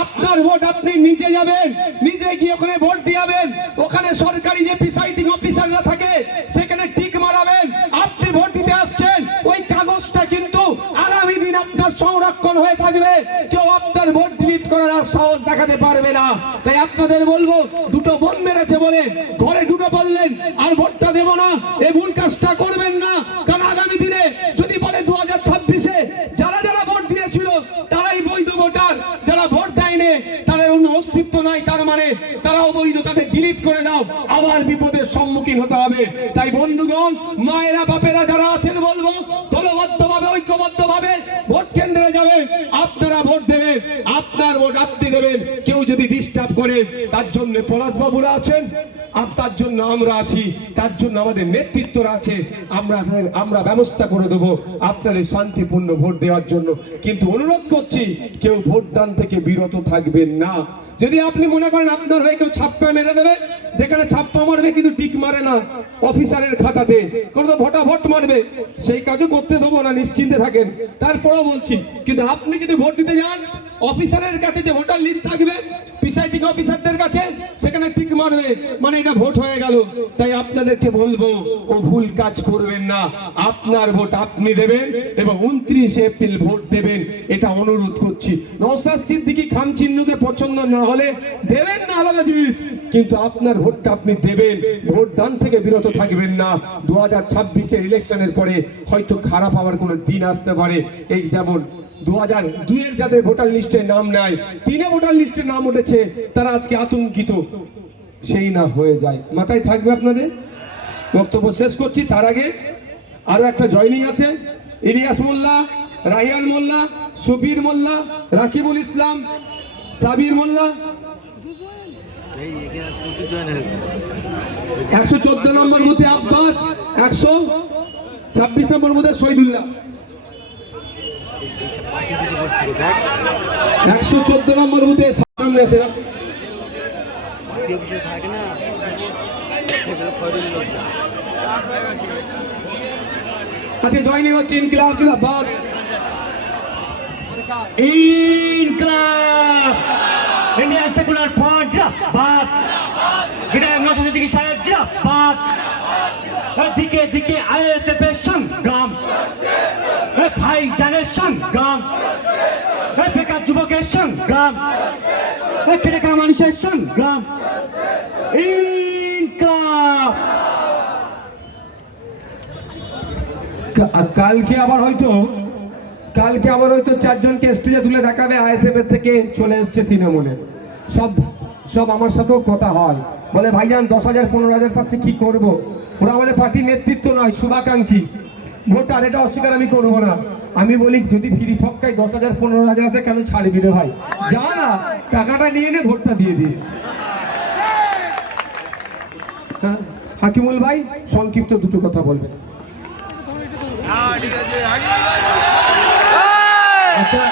আপনার ভোট আপনি নিজে যাবেন, নিজে গিয়ে ওখানে ভোট দিয়াবেন। ওখানে সরকারি যে প্রিসাইডিং অফিসাররা থাকে সেখানে টিক মারাবেন। আপনি ভোট দিতে আসছেন, ওই কাগজটা কিন্তু আগামী দিন আপনার সংরক্ষণ হয়ে থাকবে, কেউ আপনার ভোট ডিলিট করার আর সাহস দেখাতে পারবে না। তাই আপনাদের বলবো, দুটো বোন মেরেছে বলে ঘরে ঢুকে পড়লেন আর ভোটটা দেব না, এই ভুল কাজটা করবেন না। কারণ আগামী দিনে যদি বলে 2026-এ যারা যারা ভোট দিয়েছিল তারাই বৈধ ভোটার, যারা ভোট দেয়নি তাদের কোনো অস্তিত্ব নাই, তার মানে তারা অবৈধ, তাদের ডিলিট করে দাও, আবার বিপদের সম্মুখীন হতে হবে। তাই বন্ধুগণ, মায়েরা বাপেরা যারা আছেন বলবো, দলবদ্ধভাবে ঐক্যবদ্ধভাবে ভোট কেন্দ্রে যাবেন, আপনারা ভোট দেবেন, আপনার ভোট আপনি দেবেন। কেউ যদি ডিস্টার্ব করে তার জন্য পলাশবাবুরা আছেন, আর তার জন্য আমরা আছি, তার জন্য আমাদের নেতৃত্বরা আছে, আমরা ব্যবস্থা করে দেবো আপনাদের শান্তিপূর্ণ ভোট দেওয়ার জন্য। কিন্তু অনুরোধ করছি, কেউ ভোট দান থেকে বিরত থাকবেন না। যদি আপনি মনে করেন আপনার হয়ে কেউ ছাপ্পা মেরে দেবে, যেখানে ছাপ্পা মারবে কিন্তু টিক মারে না অফিসারের খাতাতে, কোনো তো ভোট মারবে, সেই কাজও করতে দেবো না, নিশ্চিন্তে থাকেন। তারপরেও বলছি, কিন্তু আপনি যদি ভোট দিতে যান, অফিসারের কাছে যে ভোটার লিস্ট থাকবে, প্রিসাইডিং অফিসারদের কাছে, সেখানে টিক মারবে, মানে এটা ভোট হয়ে গেল। তাই আপনাদেরকে বলবো, ও ভুল কাজ করবেন না, আপনার ভোট আপনি দেবেন এবং 29 এপ্রিল ভোট দেবেন, এটা অনুরোধ করছি। নওশাদ সিদ্দিকী খাম চিহ্নকে পছন্দ না হলে দেবেন না, আলাদা জিনিস, কিন্তু আপনার ভোটটা আপনি দেবেন, ভোট দান থেকে বিরত থাকবেন না। 2026-এর ইলেকশনের পরে হয়তো খারাপ হওয়ার কোনো দিন আসতে পারে। এই যেমন 2002-এর যাদের ভোটার লিস্টে নাম নাই, 3-এ ভোটার লিস্টে নাম উঠেছে, তারা আজকে আতঙ্কিত, সেই না হয়ে যায়। মাথায় থাকবে আপনাদের। বক্তব্য শেষ করছি, তার আগে আরো একটা জয়নিং আছে। ইলিয়াস মোল্লা, রাহিয়ান মোল্লা, সুবীর মোল্লা, রাকিবুল ইসলাম, সাবির মোল্লা, 114 নম্বর বুথে আব্বাস, 126 নম্বর বুথে শহীদুল্লাহ, 114 নম্বর বুথে সামনে আছে। আজকে জয়নিং হচ্ছে ইনকিলাব জিন্দাবাদ, ইনকিলাব, ইন্ডিয়ান সেকুলার ফ্রন্ট জিন্দাবাদ, বিধায়ক নওশাদ সিদ্দিকী সাহেব জিন্দাবাদ, দিকে দিকে আইএসএফ এর সংগ্রাম, ভাইজানের সংগ্রাম, বেকার যুবকের সংগ্রাম, খেটে খাওয়া মানুষের সংগ্রাম, ইনকিলাব। কালকে আবার হয়তো 4 জনকে স্টেজে তুলে দেখাবে, আইএসএফ এর থেকে চলে এসছে তৃণমূলে। সব আমার সাথেও কথা হয়, বলে ভাইজান 10,000 15,000 পাচ্ছে, কি করব? ওরা আমাদের পার্টির নেতৃত্ব নয়, শুভাকাঙ্ক্ষী ভোটার, এটা অস্বীকার আমি করবো না। আমি বলি, যদি ফ্রি ফক্কায় 10,000 15,000 আছে, কেন ছাড়বি রে ভাই? যা না, টাকাটা নিয়ে নে, ভোটটা দিয়ে দিস। হ্যাঁ, হাকিমুল ভাই সংক্ষিপ্ত দুটো কথা বলবেন। আচ্ছা,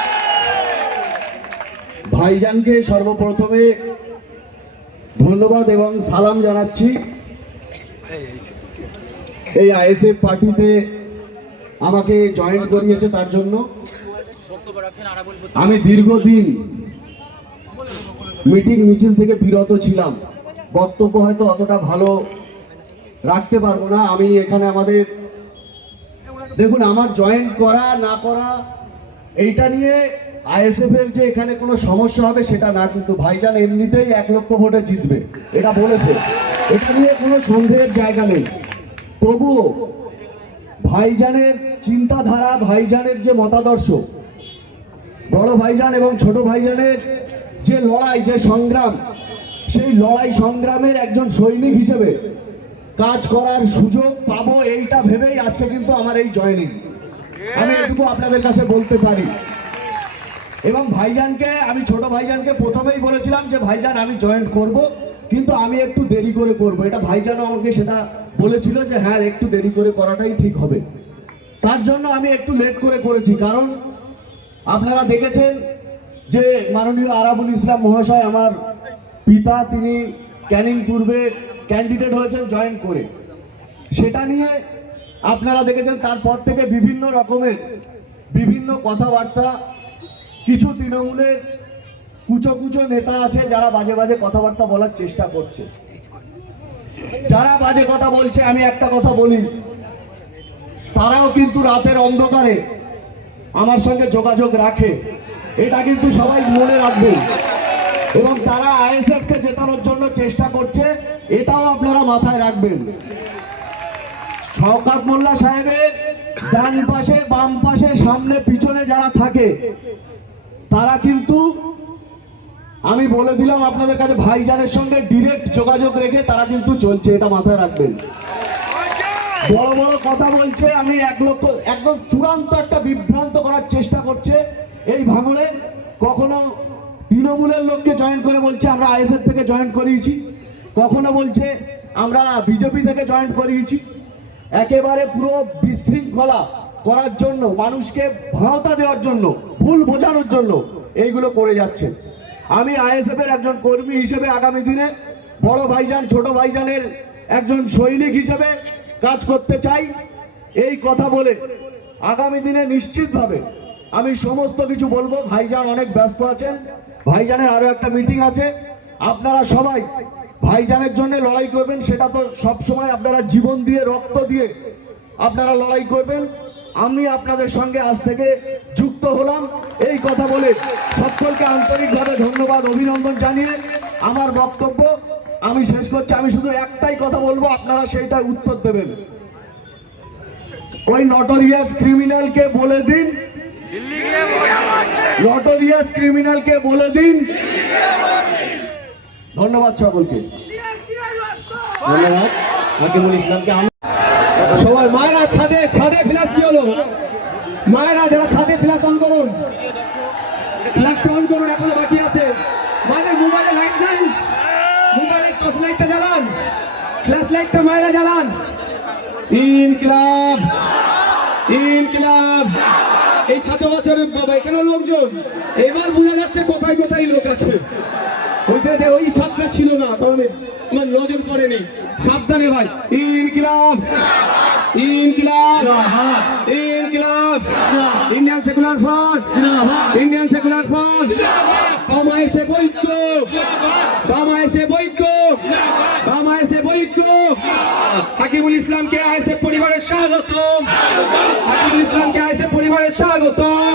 ভাইজানকে সর্বপ্রথমে ধন্যবাদ এবং সালাম জানাচ্ছি। এই আইএসএফ পার্টিতে আমাকে জয়েন করিয়েছে তার জন্য। আমি দীর্ঘদিন মিটিং মিছিল থেকে বিরত ছিলাম, বক্তব্য হয়তো অতটা ভালো রাখতে পারবো না। আমি এখানে আমাদের দেখুন, আমার জয়েন করা না করা এইটা নিয়ে আইএসএফ এর যে এখানে কোনো সমস্যা হবে সেটা না, কিন্তু ভাইজান এমনিতেই 1 লক্ষ ভোটে জিতবে এটা বলেছে, এটা নিয়ে কোনো সন্দেহের জায়গা নেই। তবুও ভাইজানের চিন্তাধারা, ভাইজানের যে মতাদর্শ, বড় ভাইজান এবং ছোট ভাইজানের যে লড়াই, যে সংগ্রাম, সেই লড়াই সংগ্রামের একজন সৈনিক হিসেবে কাজ করার সুযোগ পাবো এইটা ভেবেই আজকে কিন্তু আমার এই জয়েনিং। আমি এটুকু আপনাদের কাছে বলতে পারি। এবং ভাইজানকে, আমি ছোট ভাইজানকে প্রথমেই বলেছিলাম যে ভাইজান আমি জয়েন করব, কিন্তু আমি একটু দেরি করে করব। এটা ভাইজানও আমাকে সেটা বলেছিল যে হ্যাঁ একটু দেরি করে করাটাই ঠিক হবে। তার জন্য আমি একটু লেট করে করেছি, কারণ আপনারা দেখেছেন যে মাননীয় আরাবুল ইসলাম মহাশয় আমার পিতা, তিনি ক্যানিং পূর্বে ক্যান্ডিডেট হয়েছেন জয়েন করে। সেটা নিয়ে আপনারা দেখেছেন তারপর থেকে বিভিন্ন রকমের বিভিন্ন কথাবার্তা, কিছু তৃণমূলের কুচো কুচো নেতা আছে যারা বাজে বাজে কথাবার্তা বলার চেষ্টা করছে। যারা বাজে কথা বলছে, আমি একটা কথা বলি, তারাও কিন্তু রাতের অন্ধকারে আমার সঙ্গে যোগাযোগ রাখে, এটা কিন্তু সবাই মনে রাখবে। এবং তারা আইএসএফ কে জেতানোর জন্য চেষ্টা করছে, এটাও আপনারা মাথায় রাখবেন। শওকত মোল্লা সাহেবের ডান পাশে, বাম পাশে, সামনে, পিছনে যারা থাকে তারা কিন্তু, আমি বলে দিলাম আপনাদের কাছে, ভাইজানের সঙ্গে ডিরেক্ট যোগাযোগ রেখে তারা কিন্তু চলছে, এটা মাথায় রাখবেন। বড় বড় কথা বলছে, আমি 1 লক্ষ, একদম চূড়ান্ত একটা বিভ্রান্ত করার চেষ্টা করছে এই ভাঙড়ে। কখনো তৃণমূলের লোককে জয়েন করে বলছে আমরা আইএসএফ থেকে জয়েন করিয়েছি, কখনো বলছে আমরা বিজেপি থেকে জয়েন করিয়েছি। একেবারে পুরো বিশৃঙ্খলা করার জন্য, মানুষকে ভাওতা দেওয়ার জন্য, ভুল বোঝানোর জন্য এইগুলো করে যাচ্ছে। আমি আইএসএফ এর একজন কর্মী হিসেবে আগামী দিনে বড় ভাইজান ছোট ভাইজানের একজন সৈনিক হিসেবে কাজ করতে চাই। এই কথা বলে আগামী দিনে নিশ্চিতভাবে আমি সমস্ত কিছু বলবো। ভাইজান অনেক ব্যস্ত আছেন, ভাইজানের আরো একটা মিটিং আছে। আপনারা সবাই ভাইজানের জন্য লড়াই করবেন, সেটা তো সব সময় আপনারা জীবন দিয়ে, রক্ত দিয়ে আপনারা লড়াই করবেন। আমি আপনাদের সঙ্গে আজ থেকে যুক্ত হলাম। এই কথা বলে সকলকে আন্তরিকভাবে ধন্যবাদ, অভিনন্দন জানিয়ে আমার বক্তব্য আমি শেষ করছি। আমি শুধু একটাই কথা বলবো, আপনারা সেইটার উত্তর দেবেন। ওই নটোরিয়াস ক্রিমিনালকে বলে দিন, নটোরিয়াস ক্রিমিনালকে বলে দিন। ধন্যবাদ সকলকে। ধন্যবাদ হাকিমুল ইসলামকে। সবাই মায়েরা ছাদে, ছাদে ফ্ল্যাশ কি হলো? মায়েরা যারা ছাদে ফ্ল্যাশ অন করুন, ফ্ল্যাশটা অন করুন, এখনো বাকি আছে। মায়েদের মোবাইলে লাইট নাই, মোবাইলের টর্চ লাইটটা জ্বালান, ফ্ল্যাশ লাইটটা মায়েরা জ্বালান। ইনকিলাব, ইনকিলাব। এই ছাত্র বাচ্চার বাবা, এখানে লোকজন, এবার বোঝা যাচ্ছে কোথায় কোথায় লোক আছে। ওইটাতে ওই ছাত্র ছিল না, তবে আমার নজর পড়েনি। সাবধানে ভাই। ইনকিলাব, ইনকিলাব, ইনকিলাব। Indian secular front, Indian secular front. বামাইসে বৈক্য, বামাইসে বৈক্য, বামাইসে বৈক্য। হাকিমুল ইসলামকে আইএসএফ পরিবারের স্বাগতম, হাকিমুল ইসলামকে আইএসএফ পরিবারের স্বাগতম,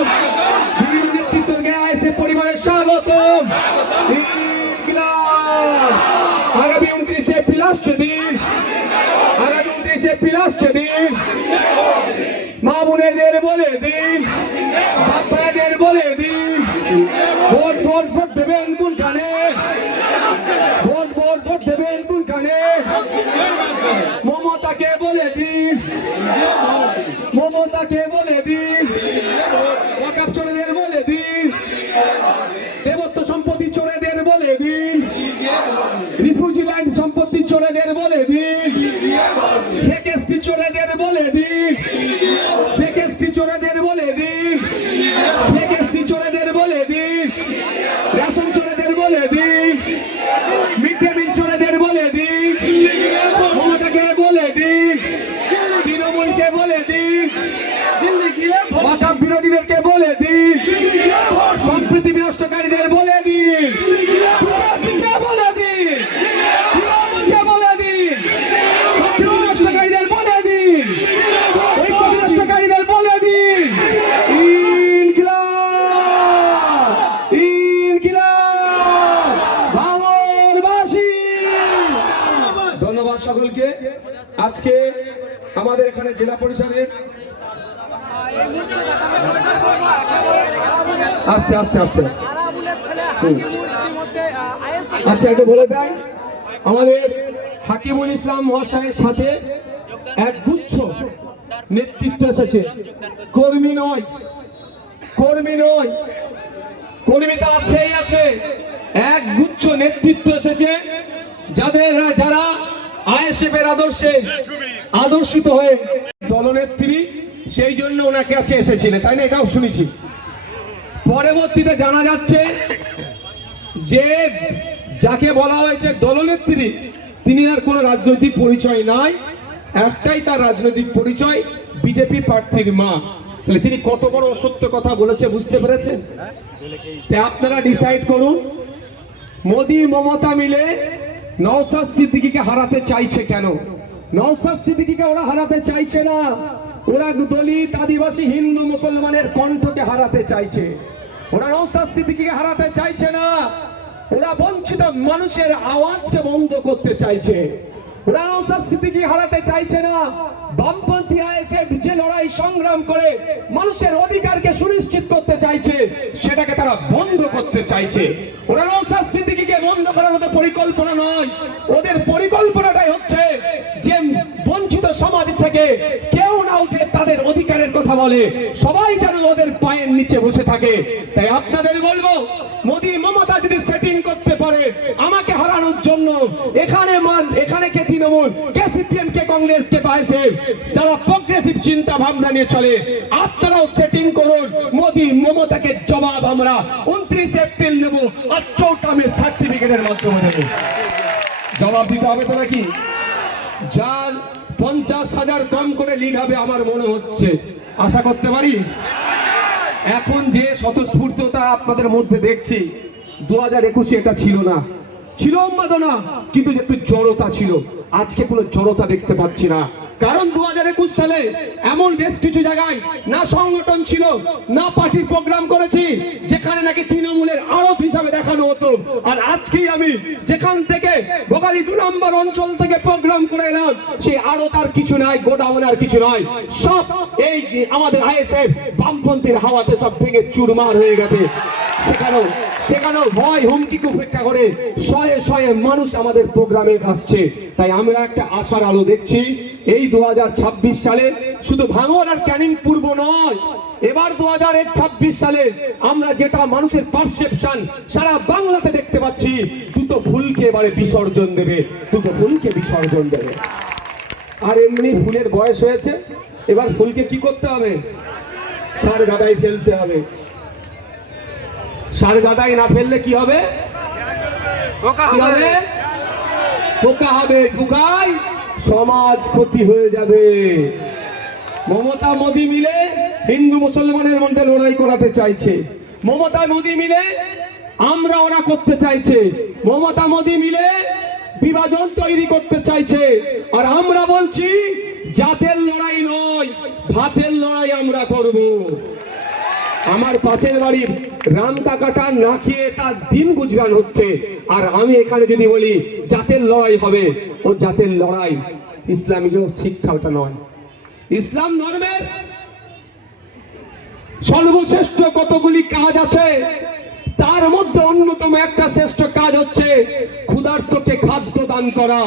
বিভিন্ন নেতৃত্বকে আইএসএফ পরিবারের স্বাগতম। আগামী 29 এপ্রিল আসছে দিন, আগামী 29 এপ্রিল আসছে দিন। মা বোনেদের বলে দিন, বাপ ভাইদের বলে দিন, ভোট ভোট ভোট দেবেন কোনখানে, ভোট ভোট ভোট দেবেন কোনখানে। মমতাকে বলে দিন, মমতাকে বলে দিন, ওয়াকফ চোরেদের বলে দিন, দেবত্ব সম্পত্তি চোরেদের বলে দিন, রিফিউজি ল্যান্ড সম্পত্তি চোরেদের বলে দিন, ফেক এসটি চোরেদের বলে দিন, ফেক এসটি চোরেদের বলে দিন, ফেক এসটি চোরেদের বলে দিন, রেশন চোরেদের বলে দিন, মিড ডে মিল চোরেদের বলে দিন, মমতাকে বলে দিন, তৃণমূলকে বলে দিন, ওয়াকফ বিরোধীদেরকে বলে দিন, সম্প্রীতি বিনষ্টকারীদের বলে দিন, বলে দিন, বলে দিন, সম্প্রীতি এখানে জেলা পরিষদের এই মুহূর্তে দেখানোর চেষ্টা করবো একেবারে আস্তে আস্তে আস্তে আরাবুলের ছেলে হাকিমুল ইতিমধ্যে আইএসএফ আচ্ছা একটু বলে দেয় আমাদের হাকিমুল ইসলাম মহাশয়ের সাথে এক গুচ্ছ নেতৃত্ব এসেছে, কর্মী নয়, কর্মী নয়, কর্মী তো আছেই আছে, এক গুচ্ছ নেতৃত্ব এসেছে যারা আইএসএফ এর আদর্শে আদর্শিত হয়ে দলনেত্রী, সেই জন্য ওনাকে কাছে এসেছিলেন, তাই না? এটাও শুনেছি। পরবর্তীতে জানা যাচ্ছে যে যাকে বলা হয়েছে দলনেত্রী, তিনি আর কোনো রাজনৈতিক পরিচয় নাই, একটাই তার রাজনৈতিক পরিচয়, বিজেপি প্রার্থীর মা। তাহলে তিনি কত বড় অসত্য কথা বলেছে বুঝতে পেরেছেন? তাই আপনারা ডিসাইড করুন, মোদি মমতা মিলে নওশাদ সিদ্দিকীকে হারাতে চাইছে কেন? নওশাদ সিদ্দিকীকে ওরা হারাতে চাইছে না, ওরা দলিত, আদিবাসী, হিন্দু, মুসলমানের কণ্ঠকে হারাতে চাইছে। ওরা নওশাদ সিদ্দিকীকে হারাতে চাইছে না, ওরা বঞ্চিত মানুষের আওয়াজকে বন্ধ করতে চাইছে। ওরা নওশাদ সিদ্দিকী হারাতে চাইছে না, বামপন্থী আইএসএফ যে লড়াই সংগ্রাম করে মানুষের অধিকারকে সুনিশ্চিত করতে চাইছে, সেটাকে তারা বন্ধ করতে চাইছে। ওরা নওশাদ সিদ্দিকীকে বন্ধ করার ওদের পরিকল্পনা নয়, ওদের পরিকল্পনাটাই হচ্ছে যে বঞ্চিত সমাজ থেকে কেউ না উঠে তাদের অধিকারের কথা বলে, সবাই যেন ওদের পায়ের নিচে বসে থাকে। তাই আপনাদের বলবো, মোদি মমতা যদি সেটিং করতে পারে আমাকে হারানোর জন্য, এখানে কে তৃণমূল, কে সিপিএম, কে কংগ্রেস, কে আইএসএফ, যারা প্রগ্রেসিভ চিন্তা ভাবনা নিয়ে চলে, আপনারাও সেটিং করুন। মোদি মমতাকে জবাব আমরা 29 এপ্রিল দেব, আর 4টা মে সার্টিফিকেটের মাধ্যমে দেব। জবাব দিতে হবে তো নাকি? যার 50,000 কম করে লিড হবে আমার মনে হচ্ছে, আশা করতে পারি। এখন যে স্বতঃস্ফূর্ততা আপনাদের মধ্যে দেখছি, 2021-এ এটা ছিল না, ছিল উন্মাদনা, কিন্তু একটু জড়তা ছিল। আজকে কোনো জড়তা দেখতে পাচ্ছি না, কারণ 2021 সালে এমন বেশ কিছু জায়গায় না সংগঠন ছিল, না পার্টির প্রোগ্রাম করেছি, যেখানে নাকি তৃণমূলের আড়ত হিসাবে দেখানো হতো। আর আজকেই আমি যেখান থেকে গোপালী 2 নম্বর অঞ্চল থেকে প্রোগ্রাম করে এলাম, সেই আড়ত আর কিছু নাই, গোডাউন আর কিছু নয়, সব এই আমাদের আইএসএফ বামপন্থীর হাওয়াতে সব ভেঙে চুরমার হয়ে গেছে। সেখানেও ভয় হুমকিকে উপেক্ষা করে শয়ে শয়ে মানুষ আমাদের প্রোগ্রামে আসছে। তাই আমরা একটা আশার আলো দেখছি এই 2026 সালে, শুধু ভাঙড় আর ক্যানিং পূর্ব নয়, এবার 2026 সালে আমরা যেটা মানুষের পারসেপশন সারা বাংলাতে দেখতে পাচ্ছি, দুটো ফুলকে এবারে বিসর্জন দেবে, দুটো ফুলকে বিসর্জন দেবে। আর এমনি ফুলের বয়স হয়েছে, এবার ফুলকে কি করতে হবে? সার গাদায় ফেলতে হবে। সার গাদায় না ফেললে কি হবে? পোকা হবে, পোকায় সমাজ ক্ষতি হয়ে যাবে। মমতা মোদি মিলে হিন্দু মুসলমানের মধ্যে লড়াই করাতে চাইছে, মমতা মোদি মিলে আমরা ওরা করতে চাইছে, মমতা মোদি মিলে বিভাজন তৈরি করতে চাইছে। আর আমরা বলছি জাতের লড়াই নয়, ভাতের লড়াই আমরা করব। আমার পাশের বাড়ির রাম কাকাটা না খেয়ে তার দিন গুজরান হচ্ছে, আর আমি এখানে যদি বলি জাতের লড়াই হবে, ও জাতের লড়াই, ইসলামিক শিক্ষা ওটা নয়। ইসলাম ধর্মের সর্বশ্রেষ্ঠ কতগুলি কাজ আছে, তার মধ্যে অন্যতম একটা শ্রেষ্ঠ কাজ হচ্ছে ক্ষুধার্তকে খাদ্য দান করা।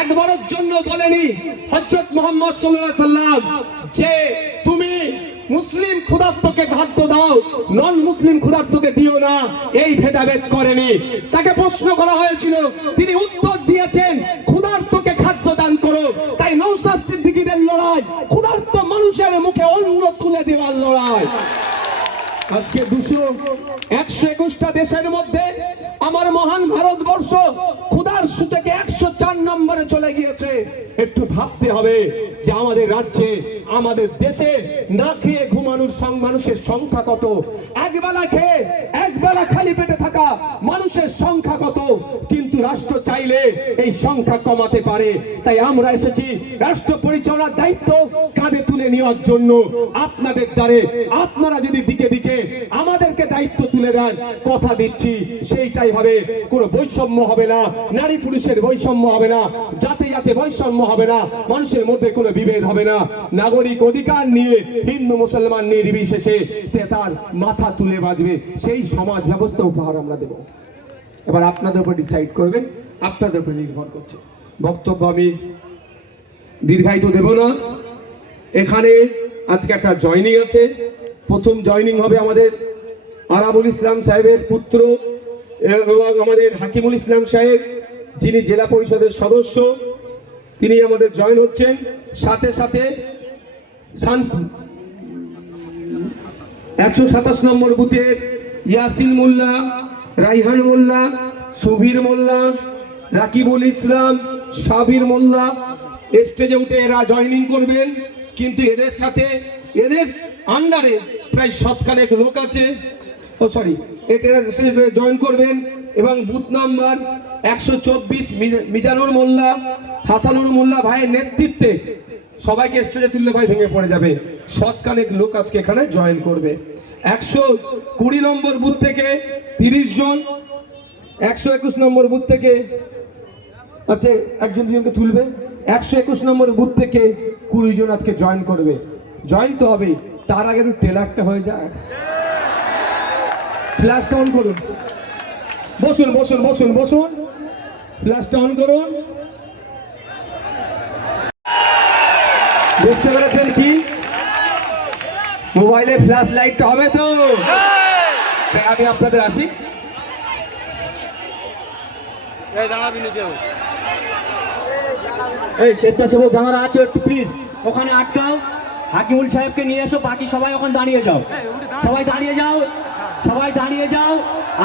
একবারের জন্য বলেনি হযরত মুহাম্মদ সাল্লাল্লাহু আলাইহি ওয়াসাল্লাম যে তুমি মুসলিম ক্ষুধার্তকে খাদ্য দাও, নন মুসলিম ক্ষুধার্তকে দিও না, এই ভেদাভেদ করেনি। তাকে প্রশ্ন করা হয়েছিল, তিনি উত্তর দিয়েছেন ক্ষুধার্তকে খাদ্য দান করো। তাই নওশাদ সিদ্দিকীদের লড়াই ক্ষুধার্ত মানুষের মুখে অন্ন তুলে দেওয়ার লড়াই। আজকে 121টা দেশের মধ্যে আমার মহান ভারতবর্ষ ক্ষুধার সূচকে 104 নম্বরে চলে গিয়েছে। একটু ভাবতে হবে যে আমাদের রাজ্যে, আমাদের দেশে না খেয়ে ঘুমানোর মানুষের সংখ্যা কত, একবেলা খেয়ে একবেলা খালি পেটে থাকা মানুষের সংখ্যা কত, কিন্তু রাষ্ট্র চাইলে এই সংখ্যা কমাতে পারে। তাই আমরা এসেছি রাষ্ট্র পরিচালনার দায়িত্ব কাঁধে তুলে নেওয়ার জন্য আপনাদের দ্বারে। আপনারা যদি দিকে দিকে আমাদেরকে দায়িত্ব তুলে দেন, কথা দিচ্ছি সেইটাই হবে। কোনো বৈষম্য হবে না, নারী পুরুষের বৈষম্য হবে না, জাতে জাতে বৈষম্য হবে না, মানুষের মধ্যে কোনো বিভেদ হবে না। নাগরিক অধিকার নিয়ে হিন্দু মুসলমান নির্বিশেষে তার মাথা তুলে বাজবে, সেই সমাজ ব্যবস্থা উপহার আমরা দেব। এবার আপনাদের উপর ডিসাইড করবেন, আপনাদের উপর নির্ভর করছে। বক্তব্য আমি দীর্ঘায়িত দেব না। এখানে আজকে একটা জয়নিং আছে। প্রথম জয়নিং হবে আমাদের আরাবুল ইসলাম সাহেবের পুত্র এবং আমাদের হাকিমুল ইসলাম সাহেব, যিনি জেলা পরিষদের সদস্য, তিনি আমাদের জয়েন হচ্ছেন। সাথে সাথে 127 নম্বর বুথের ইয়াসিন মোল্লা, রাইহান মোল্লা, সুবীর মোল্লা, রাকিবুল ইসলাম, সাবির মোল্লা স্টেজে উঠে এরা জয়নিং করবেন। কিন্তু এদের সাথে এদের আন্ডারে প্রায় 7খানেক লোক আছে, এরা জয়েন করবেন। এবং বুথ নাম্বার 124 মিজানুর মোল্লা, হাসানুর মোল্লা ভাইয়ের নেতৃত্বে সবাইকে স্টেজে তুললে ভাই ভেঙে পড়ে যাবে। 7খানেক লোক আজকে এখানে জয়েন করবে। 120 নম্বর বুথ থেকে 30 জন, 121 নম্বর বুথ থেকে আচ্ছা একজন দুজনকে তুলবে। 121 নম্বর বুথ থেকে 20 জন আজকে জয়েন করবে। জয়েন তো হবে, তার আগে একটু ট্রেলারটা হয়ে যায়। ফ্ল্যাশটা অন করুন, বসুন বসুন বসুন বসুন, ফ্ল্যাশটা অন করুন। বুঝতে পেরেছেন কি? মোবাইলে ফ্ল্যাশ লাইটটা হবে তো? আমি আপনাদের আসি। এই স্বেচ্ছাসেবক যারা আছে একটু প্লিজ ওখানে আটকাও, হাকিমুল সাহেবকে নিয়ে এসো, বাকি সবাই ওখানে দাঁড়িয়ে যাও, সবাই দাঁড়িয়ে যাও, সবাই দাঁড়িয়ে যাও।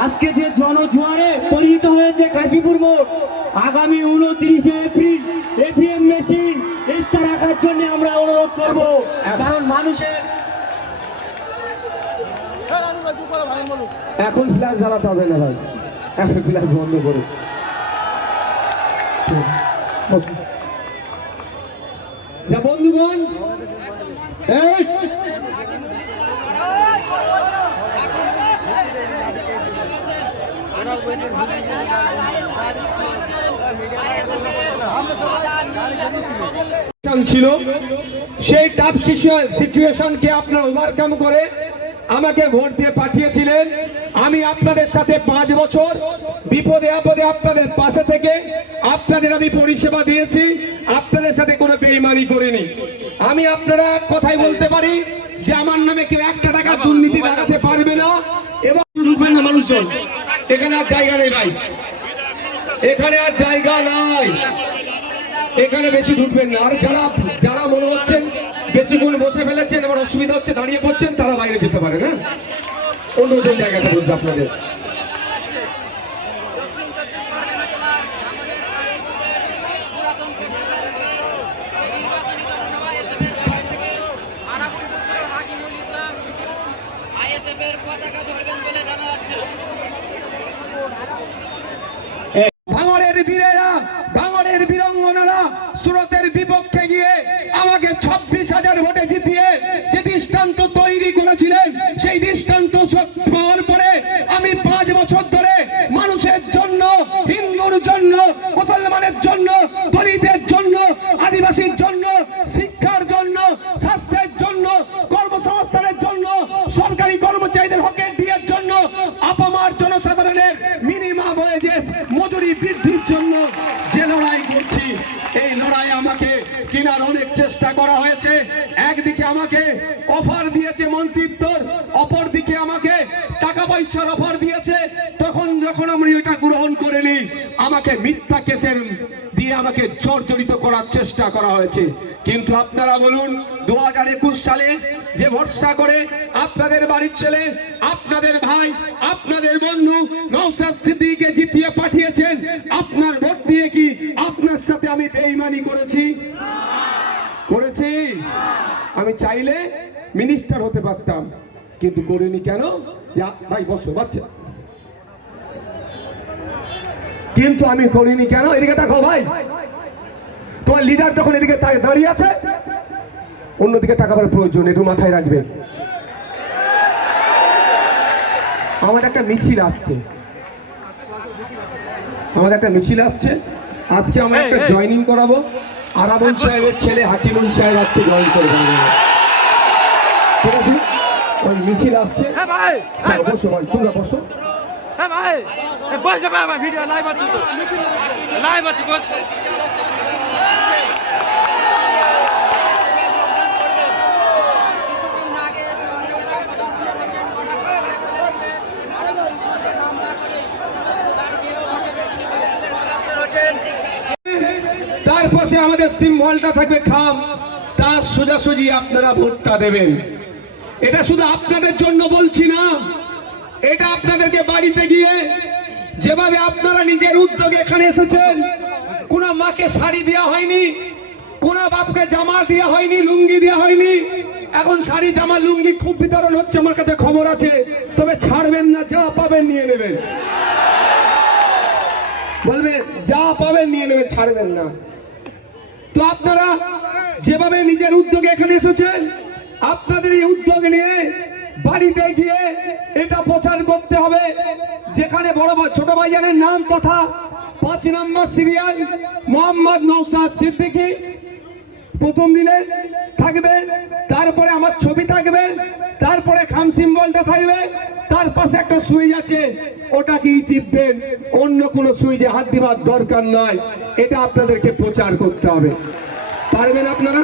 আজকে যে জনজোয়ারে পরিণত হয়েছে কাশীপুর মোড়, আগামী 29 এপ্রিল এফএম মেশিন ইস্তার রাখার জন্য আমরা অনুরোধ করব। কারণ মানুষের এখন ফ্ল্যাশ জ্বালাতে হবে না ভাই, এখন ফ্ল্যাশ বন্ধ করুন। যা বন্ধুগণ, এই ছিল সেই টাফ সিচুয়েশনকে আপনারা ওভারকাম করে আমাকে ভোট দিয়ে পাঠিয়েছিলেন। আমি আপনাদের সাথে 5 বছর বিপদে আপদে আপনাদের পাশে থেকে আপনাদের আমি পরিষেবা দিয়েছি, আপনাদের সাথে কোনো বেইমানি করিনি। আমি আপনারা কথাই বলতে পারি যে আমার নামে কেউ 1 টাকা দুর্নীতি লাগাতে পারবে না। এবং ঢুকবেন না মানুষজন, এখানে আর জায়গা নেই ভাই, এখানে আর জায়গা নাই, এখানে বেশি ঢুকবেন না। আর যারা মনে হচ্ছেন বেশিক্ষণ বসে ফেলেছেন, আমার অসুবিধা হচ্ছে, দাঁড়িয়ে পড়ছেন, তারা বাইরে যেতে পারে না, অন্যজন জায়গাতে বলবে আপনাদের। ভাঙড়ের বীরেরা, ভাঙড়ের বীরঙ্গনারা সুরতের বিপক্ষে গিয়ে আমাকে 26,000 ভোটে জিতিয়ে যে দৃষ্টান্ত তৈরি করেছিলেন, সেই দৃষ্টান্ত পাওয়ার পরে আমি 5 বছর ধরে মানুষের জন্য, হিন্দুর জন্য, মুসলমানের জন্য, দলিতের জন্য, আদিবাসীর জন্য, শিক্ষার জন্য, স্বাস্থ্যের জন্য, কর্মসংস্থানের জন্য, সরকারি কর্মচারীদের হকের দিয়ের জন্য, আপামার জনসাধারণের মিনিমাম ওয়েজেস মজুরি বৃদ্ধির জন্য যে লড়াই করছি, এই লড়াই আমাকে কিনার অনেক চেষ্টা করা হয়েছে। একদিকে আমাকে অফার দিয়েছে মন্ত্রিত্বর, অপরদিকে আমাকে টাকা পয়সার অফার দিয়েছে। তখন যখন আমি এটা গ্রহণ করিনি, আমাকে মিথ্যা কেসের দিয়ে আমাকে জর্জরিত করার চেষ্টা করা হয়েছে। কিন্তু আপনারা বলুন, 2021 সালে যে ভরসা করে আপনাদের বাড়ির ছেলে, আপনাদের ভাই, আপনাদের বন্ধু নওশাদ সিদ্দিকীকে জিতিয়ে পাঠিয়েছেন, আপনার ভোট দিয়ে কি আপনার সাথে আমি বেঈমানি করেছি? করেছি? আমি চাইলে মিনিস্টার হতে পারতাম, কিন্তু করিনি। কেন? ভাই বসো, বাচ্চা কিন্তু আমি করিনি কেন? এদিকে দেখো ভাই, তোমার লিডার যখন এদিকে দাঁড়িয়ে আছে, অন্যদিকে তাকাবার প্রয়োজন, একটু মাথায় রাখবে। আমার একটা মিছিল আসছে, আজকে আমরা একটা জয়েনিং করাবো। আরাবুল সাহেবের ছেলে হাকিমুল সাহেব আজকে জয়েন করে দেবে, ঠিক আছে? ওই মিছিল আসছে, বসো ভাই, তোমরা বসো। হ্যাঁ ভাই, বস ভাই, ভিডিও লাইভ আছে তো, লাইভ আছে, বস। তার পাশে আমাদের সিম্বলটা থাকবে খাম, তার সোজাসুজি আপনারা ভোটটা দেবেন। এটা শুধু আপনাদের জন্য বলছি না, এটা আপনাদেরকে বাড়িতে গিয়ে যেভাবে আপনারা নিজের উদ্যোগে এখানে এসেছেন, কোনো মাকে শাড়ি দেওয়া হয়নি, কোনো বাপকে জামা দেওয়া হয়নি, লুঙ্গি দেওয়া হয়নি। এখন শাড়ি জামা লুঙ্গি খুব বিতরণ হচ্ছে, আমার কাছে খবর আছে, তবে ছাড়বেন না, যা পাবেন নিয়ে নেবেন। বলবে যা পাবেন নিয়ে নেবেন, ছাড়বেন না। তো আপনারা যেভাবে নিজের উদ্যোগে এখানে এসেছেন, আপনাদের এই উদ্যোগ নিয়ে বাড়িতে গিয়ে এটা প্রচার করতে হবে, যেখানে বড় ছোট ভাইজানের নাম তথা 5 নম্বর সিরিয়াল মোহাম্মদ নওশাদ সিদ্দিকী প্রথম দিনে থাকবে, তারপরে আমার ছবি থাকবে, তারপরে খাম সিম্বলটা থাকবে, তার পাশে একটা সুইচ আছে, ওটা কি টিপবেন, অন্য কোনো সুইচে হাত দিবার দরকার নয়। এটা আপনাদেরকে প্রচার করতে হবে, পারবেন আপনারা?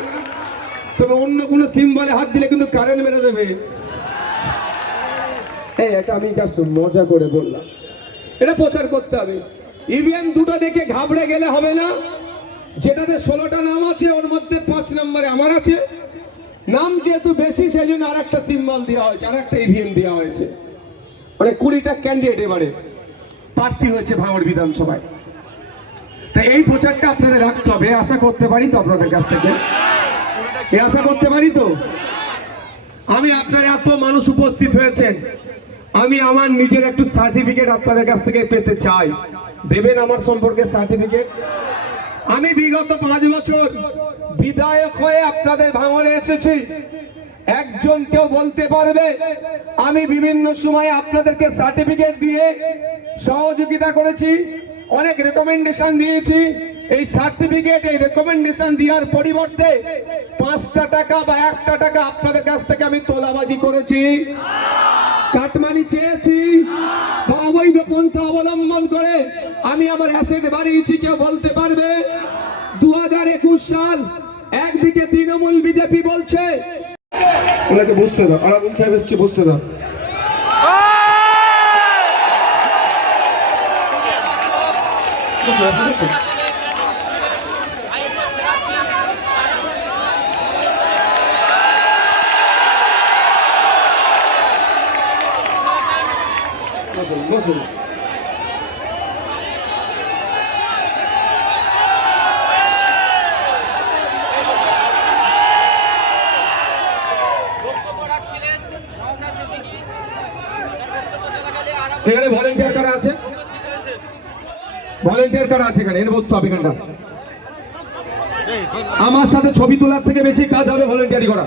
তবে অন্য কোনো সিম্বলে হাত দিলে কিন্তু কারেন্ট মেরে দেবে। এই এটা আমি জাস্ট মজা করে বললাম, এটা প্রচার করতে হবে। ইভিএম দুটো দেখে ঘাবড়ে গেলে হবে না। যেটাতে 16টা নাম আছে, ওর মধ্যে 5 নম্বরে আমার আছে। নাম যেহেতু বেশি, সেই জন্য আর একটা সিম্বল দেওয়া হয়েছে, আর একটা ইভিএম দেওয়া হয়েছে। মানে 20টা ক্যান্ডিডেট এবারে প্রার্থী হয়েছে ভাঙড় বিধানসভায়। তাই এই প্রচারটা আপনাদের রাখতে হবে। আশা করতে পারি তো আপনাদের কাছ থেকে, আশা করতে পারি তো। আমি আপনার এত মানুষ উপস্থিত হয়েছেন, আমি আমার নিজের একটু সার্টিফিকেট আপনাদের কাছ থেকে পেতে চাই। দেবেন আমার সম্পর্কে সার্টিফিকেট? আমি বিগত 5 বছর বিধায়ক হয়ে আপনাদের ভাঙড়ে এসেছি। একজন কেউ বলতে পারবে আমি বিভিন্ন সময় আপনাদেরকে সার্টিফিকেট দিয়ে সহযোগিতা করেছি, অনেক রেকমেন্ডেশন দিয়েছি? এই সার্টিফিকেট, এই রেকমেন্ডেশন দেওয়ার পরিবর্তে 5টা টাকা বা 1টা টাকা আপনাদের কাছ থেকে আমি তোলাবাজি করেছি, কাটমানি চেয়েছি, বা অবৈধ পন্থা অবলম্বন করে আমি আমার অ্যাসেট বাড়িয়েছি? কেউ বলতে পারবে? 2021 সাল, একদিকে তৃণমূল বিজেপি বলছে, ওনাকে বুঝতে দাও, আরাবুল সাহেব এসছে, বুঝতে দাও। বসুন। এখানে ভলেন্টিয়ার কারা আছে? ভলেন্টিয়ার কারা আছে এখানে? এনে বসতে হবে এখানটা। আমার সাথে ছবি তোলার থেকে বেশি কাজ হবে ভলেন্টিয়ারি করা।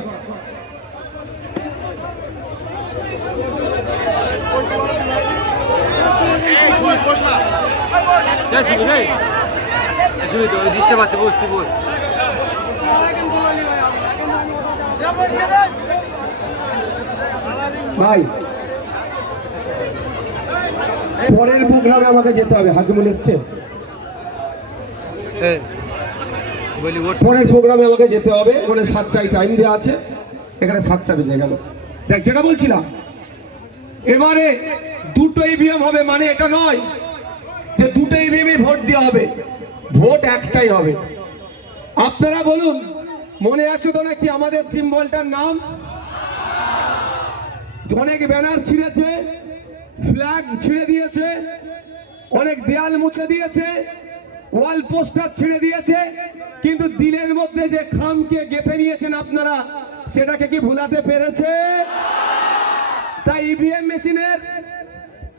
ডিস্টার্ব আছে, বস তুই বস। ভাই পরের প্রোগ্রামে আমাকে যেতে হবে, হাকিমুল এসছে, পরের প্রোগ্রামে আমাকে যেতে হবে। ওখানে 7টায় টাইম দেওয়া আছে, এখানে 7টা বেজে গেল। দেখ যেটা বলছিলাম, এবারে 2টো ইভিএম হবে, মানে এটা নয় যে 2টো ইভিএমে ভোট দেওয়া হবে, ভোট একটাই হবে। আপনারা বলুন, মনে আছে তো নাকি আমাদের সিম্বলটার নাম? অনেক ব্যানার ছিঁড়েছে, ফ্ল্যাগ ছিঁড়ে দিয়েছে, অনেক দেয়াল মুছে দিয়েছে, ওয়াল পোস্টার ছিঁড়ে দিয়েছে, কিন্তু দিলের মধ্যে যে খামকে গেঁথে নিয়েছেন আপনারা, সেটাকে কি ভুলাতে পেরেছে? তাই ইভিএম মেশিনের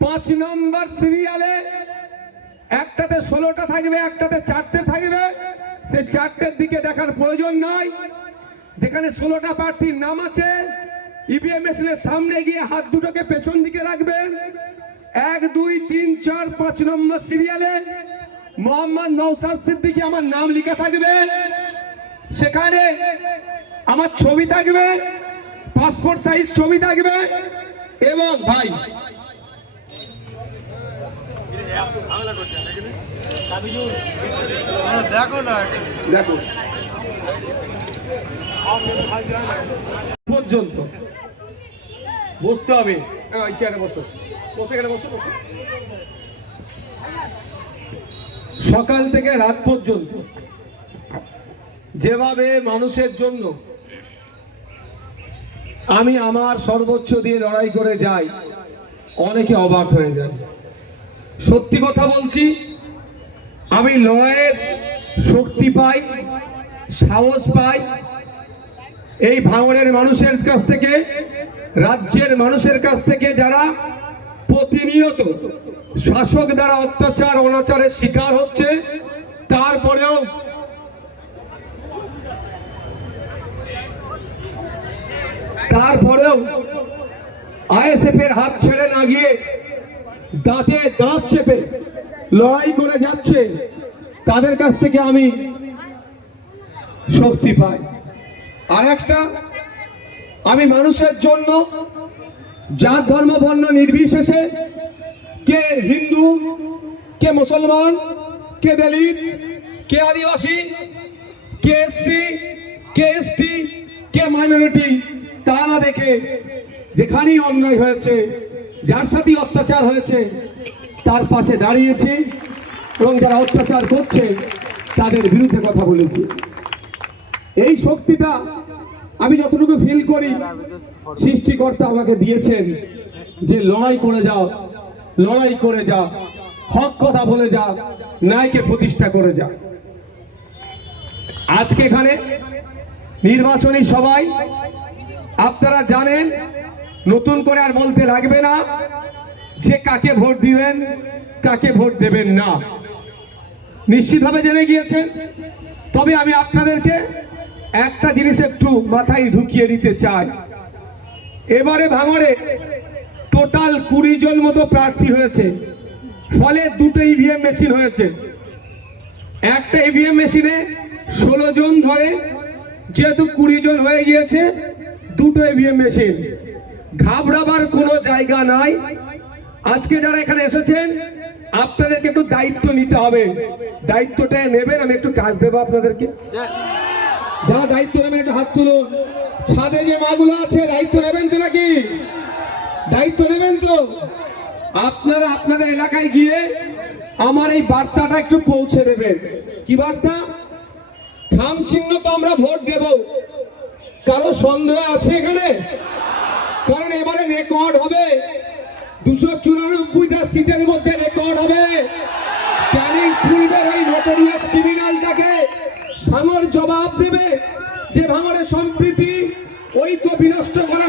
5 নম্বর সিরিয়ালে একটাতে 16টা থাকবে, একটাতে 4টে থাকবে। সেই 4টের দিকে দেখার প্রয়োজন নাই। যেখানে 16টা প্রার্থীর নাম আছে, ইভিএম মেশিনের সামনে গিয়ে হাত দুটোকে পেছন দিকে রাখবেন। 1 2 3 4 5 নম্বর সিরিয়ালে মোহাম্মদ নওশাদ সিদ্দিকী আমার নাম লেখা থাকবে। সেখানে আমার ছবি থাকবে, পাসপোর্ট সাইজ ছবি থাকবে। এবং ভাই দেখো পর্যন্ত বসতে হবে। এই চেয়ারে বসো, বসে এখানে বসো, বসো। সকাল থেকে রাত পর্যন্ত যেভাবে মানুষের জন্য আমি আমার সর্বোচ্চ দিয়ে লড়াই করে যাই, অনেকে অবাক হয়ে যায়। সত্যি কথা বলছি, আমি লড়াইয়ের শক্তি পাই, সাহস পাই এই ভাঙড়ের মানুষের কাছ থেকে, রাজ্যের মানুষের কাছ থেকে, যারা প্রতিনিয়ত শাসক দ্বারা অত্যাচার অনাচারের শিকার হচ্ছে। তারপরেও আইএসএফ এর হাত ছেড়ে না গিয়ে দাঁতে দাঁত চেপে লড়াই করে যাচ্ছে, তাদের কাছ থেকে আমি শক্তি পাই। আর একটা, আমি মানুষের জন্য জাত ধর্ম বর্ণ নির্বিশেষে, কে হিন্দু, কে মুসলমান, কে দলিত, কে আদিবাসী, কে এসসি, কে এসটি, কে মাইনরিটি, তা না দেখে যেখানেই অন্যায় হয়েছে, যার সাথে অত্যাচার হয়েছে, তার পাশে দাঁড়িয়েছি এবং যারা অত্যাচার করছে তাদের বিরুদ্ধে কথা বলেছি। এই শক্তিটা আমি যতটুকু ফিল করি, সৃষ্টিকর্তা আমাকে দিয়েছেন যে লড়াই করে যাও, লড়াই করে যাও, হক কথা বলে যাও, ন্যায়কে প্রতিষ্ঠা করে যাও। আজকে এখানে নির্বাচনী সবাই, আপনারা জানেন, নতুন করে আর বলতে লাগবে না যে কাকে ভোট দিবেন, কাকে ভোট দেবেন না, নিশ্চিতভাবে জেনে গিয়েছেন। তবে আমি আপনাদেরকে একটা জিনিস একটু মাথায় ঢুকিয়ে দিতে চাই। এবারে ভাঙড়ে টোটাল 20 জন মতো প্রার্থী হয়েছে, ফলে দুটো ইভিএম মেশিন হয়েছে। একটা ইভিএম মেশিনে 16 জন ধরে, যেহেতু 20 জন হয়ে গিয়েছে, দুটো ইভিএম মেশিন। ঘাবড়াবার কোনো জায়গা নাই। আজকে যারা এখানে এসেছেন, আপনাদেরকে একটু দায়িত্ব নিতে হবে। দায়িত্বটা নেবেন, আমি একটু কাজ দেবো আপনাদেরকে। যারা দায়িত্ব নেবেন একটু হাত তুলুন। ছাদে যে মাগুলো আছে, দায়িত্ব নেবেন তো নাকি? দায়িত্ব নেবেন তো? আপনারা আপনাদের এলাকায় গিয়ে আমার এই বার্তাটা একটু পৌঁছে দেবেন। কি বার্তা? খাম চিহ্ন তো আমরা ভোট দেব, কারো সন্দেহ আছে এখানে? কারণ এবারে রেকর্ড হবে, 294টা সিটের মধ্যে রেকর্ড হবে। ক্যানিং পূর্বের ওই নোটোরিয়াস ক্রিমিনালটাকে ভাঙড় জবাব দেবে যে ভাঙড়ের সম্প্রীতি ঐক্য বিনষ্ট করা